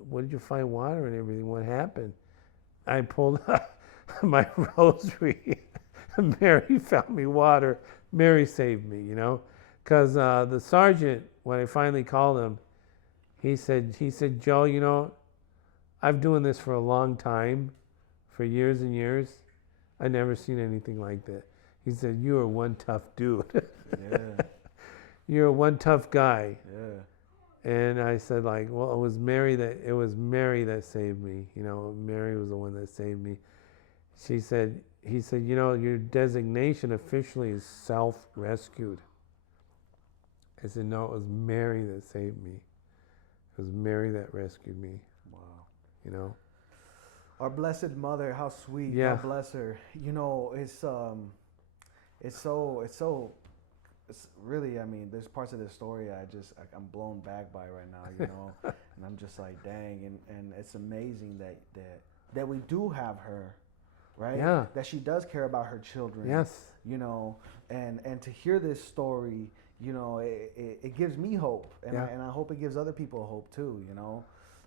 what did you find water and everything? What happened? I pulled out my rosary. Mary found me water. Mary saved me, because the sergeant, when I finally called him, he said, Joe, I've doing this for a long time, for years and years. I never seen anything like that. He said, you are one tough dude. Yeah. You're one tough guy. Yeah. And I said, well, it was Mary that saved me. Mary was the one that saved me. He said, your designation officially is self-rescued. I said, no, it was Mary that saved me. It was Mary that rescued me. Wow. Our Blessed Mother, how sweet. Yeah. God bless her. It's really, there's parts of this story I'm blown back by right now, and I'm just like, dang, and it's amazing that we do have her, right? Yeah. That she does care about her children. Yes. And to hear this story, it gives me hope, and I hope it gives other people hope too,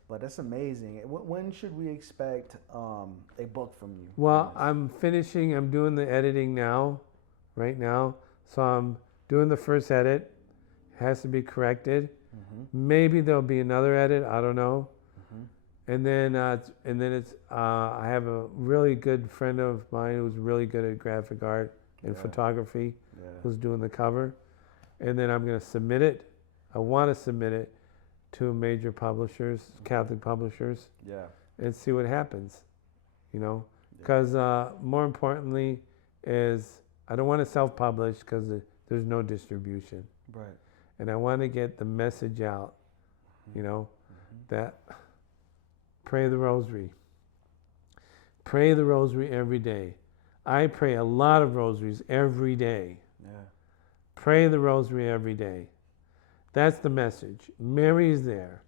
But that's amazing. When should we expect a book from you? Well, I'm doing the editing right now. So I'm doing the first edit. It has to be corrected. Mm-hmm. Maybe there'll be another edit. I don't know. Mm-hmm. And then it's I have a really good friend of mine who's really good at graphic art and photography, who's doing the cover. And then I'm going to submit it. I want to submit it to major publishers, Catholic publishers, and see what happens, because more importantly is I don't want to self-publish because there's no distribution. Right. And I want to get the message out, that pray the rosary. Pray the rosary every day. I pray a lot of rosaries every day. Yeah. Pray the rosary every day. That's the message. Mary is there.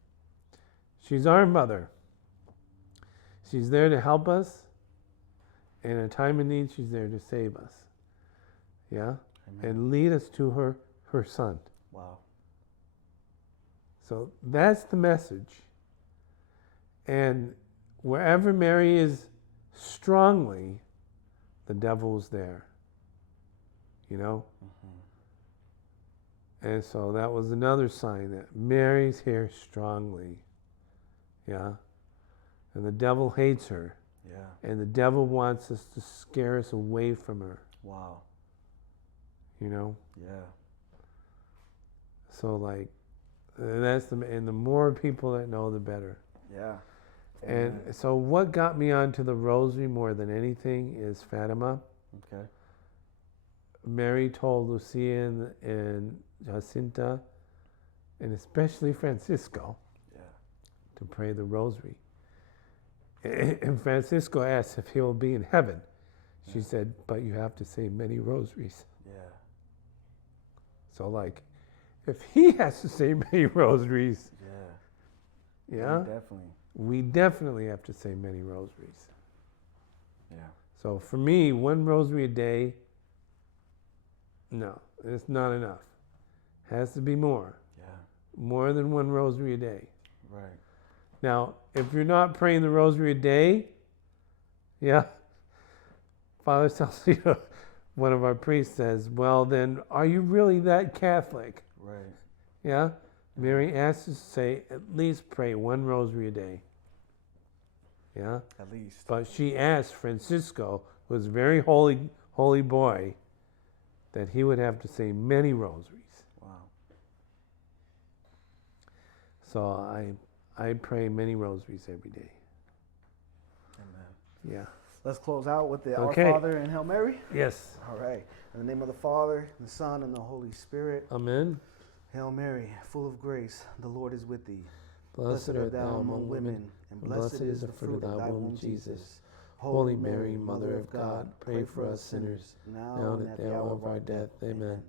She's our mother. She's there to help us. In a time of need, she's there to save us. Yeah? Amen. And lead us to her son. Wow. So that's the message. And wherever Mary is strongly, the devil is there. Mm-hmm. And so that was another sign that Mary's here strongly. Yeah? And the devil hates her. Yeah. And the devil wants us to scare us away from her. Wow. Yeah. So and the more people that know, the better. Yeah. And so what got me onto the rosary more than anything is Fatima. Okay. Mary told Lucia and Jacinta, and especially Francisco, to pray the rosary. And Francisco asked if he will be in heaven. She said, but you have to say many rosaries. Yeah. So if he has to say many rosaries, we definitely have to say many rosaries. Yeah. So for me, one rosary a day, no, it's not enough. Has to be more. Yeah. More than one rosary a day. Right. Now, if you're not praying the rosary a day, Father Celestino, one of our priests says, well, then are you really that Catholic? Right. Yeah? Mary asks us to say, at least pray one rosary a day. Yeah? At least. But she asked Francisco, who was a very holy boy, that he would have to say many rosaries. Wow. So I pray many rosaries every day. Amen. Yeah. Let's close out with the Our Father and Hail Mary. Yes. All right. In the name of the Father, the Son, and the Holy Spirit. Amen. Hail Mary, full of grace, the Lord is with thee. Blessed art thou among women, and blessed is the fruit of thy womb, Jesus. Holy Mary, Mother of God, pray for us sinners, now and at the hour of our death. Amen.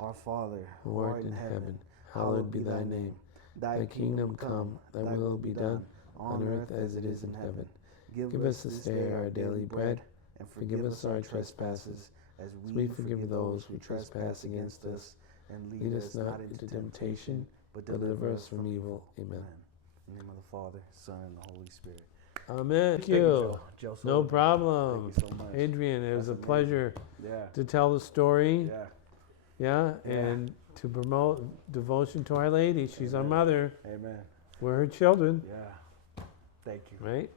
Our Father, who art in heaven, hallowed be thy name. Thy kingdom come, thy will be done, on earth as it is in heaven. Give us this day our daily bread, and forgive us our trespasses, as we forgive those who trespass against us. And lead us not into temptation, but deliver us from evil. Amen. In the name of the Father, Son, and the Holy Spirit. Amen. Thank you, you. Joe No Sullivan. problem. Thank you so much. Adrian, it was That's a amazing. pleasure Yeah. to tell the story. Yeah. Yeah, and to promote devotion to Our Lady. She's our Amen. mother. Amen. We're her children, Yeah. Thank you. right?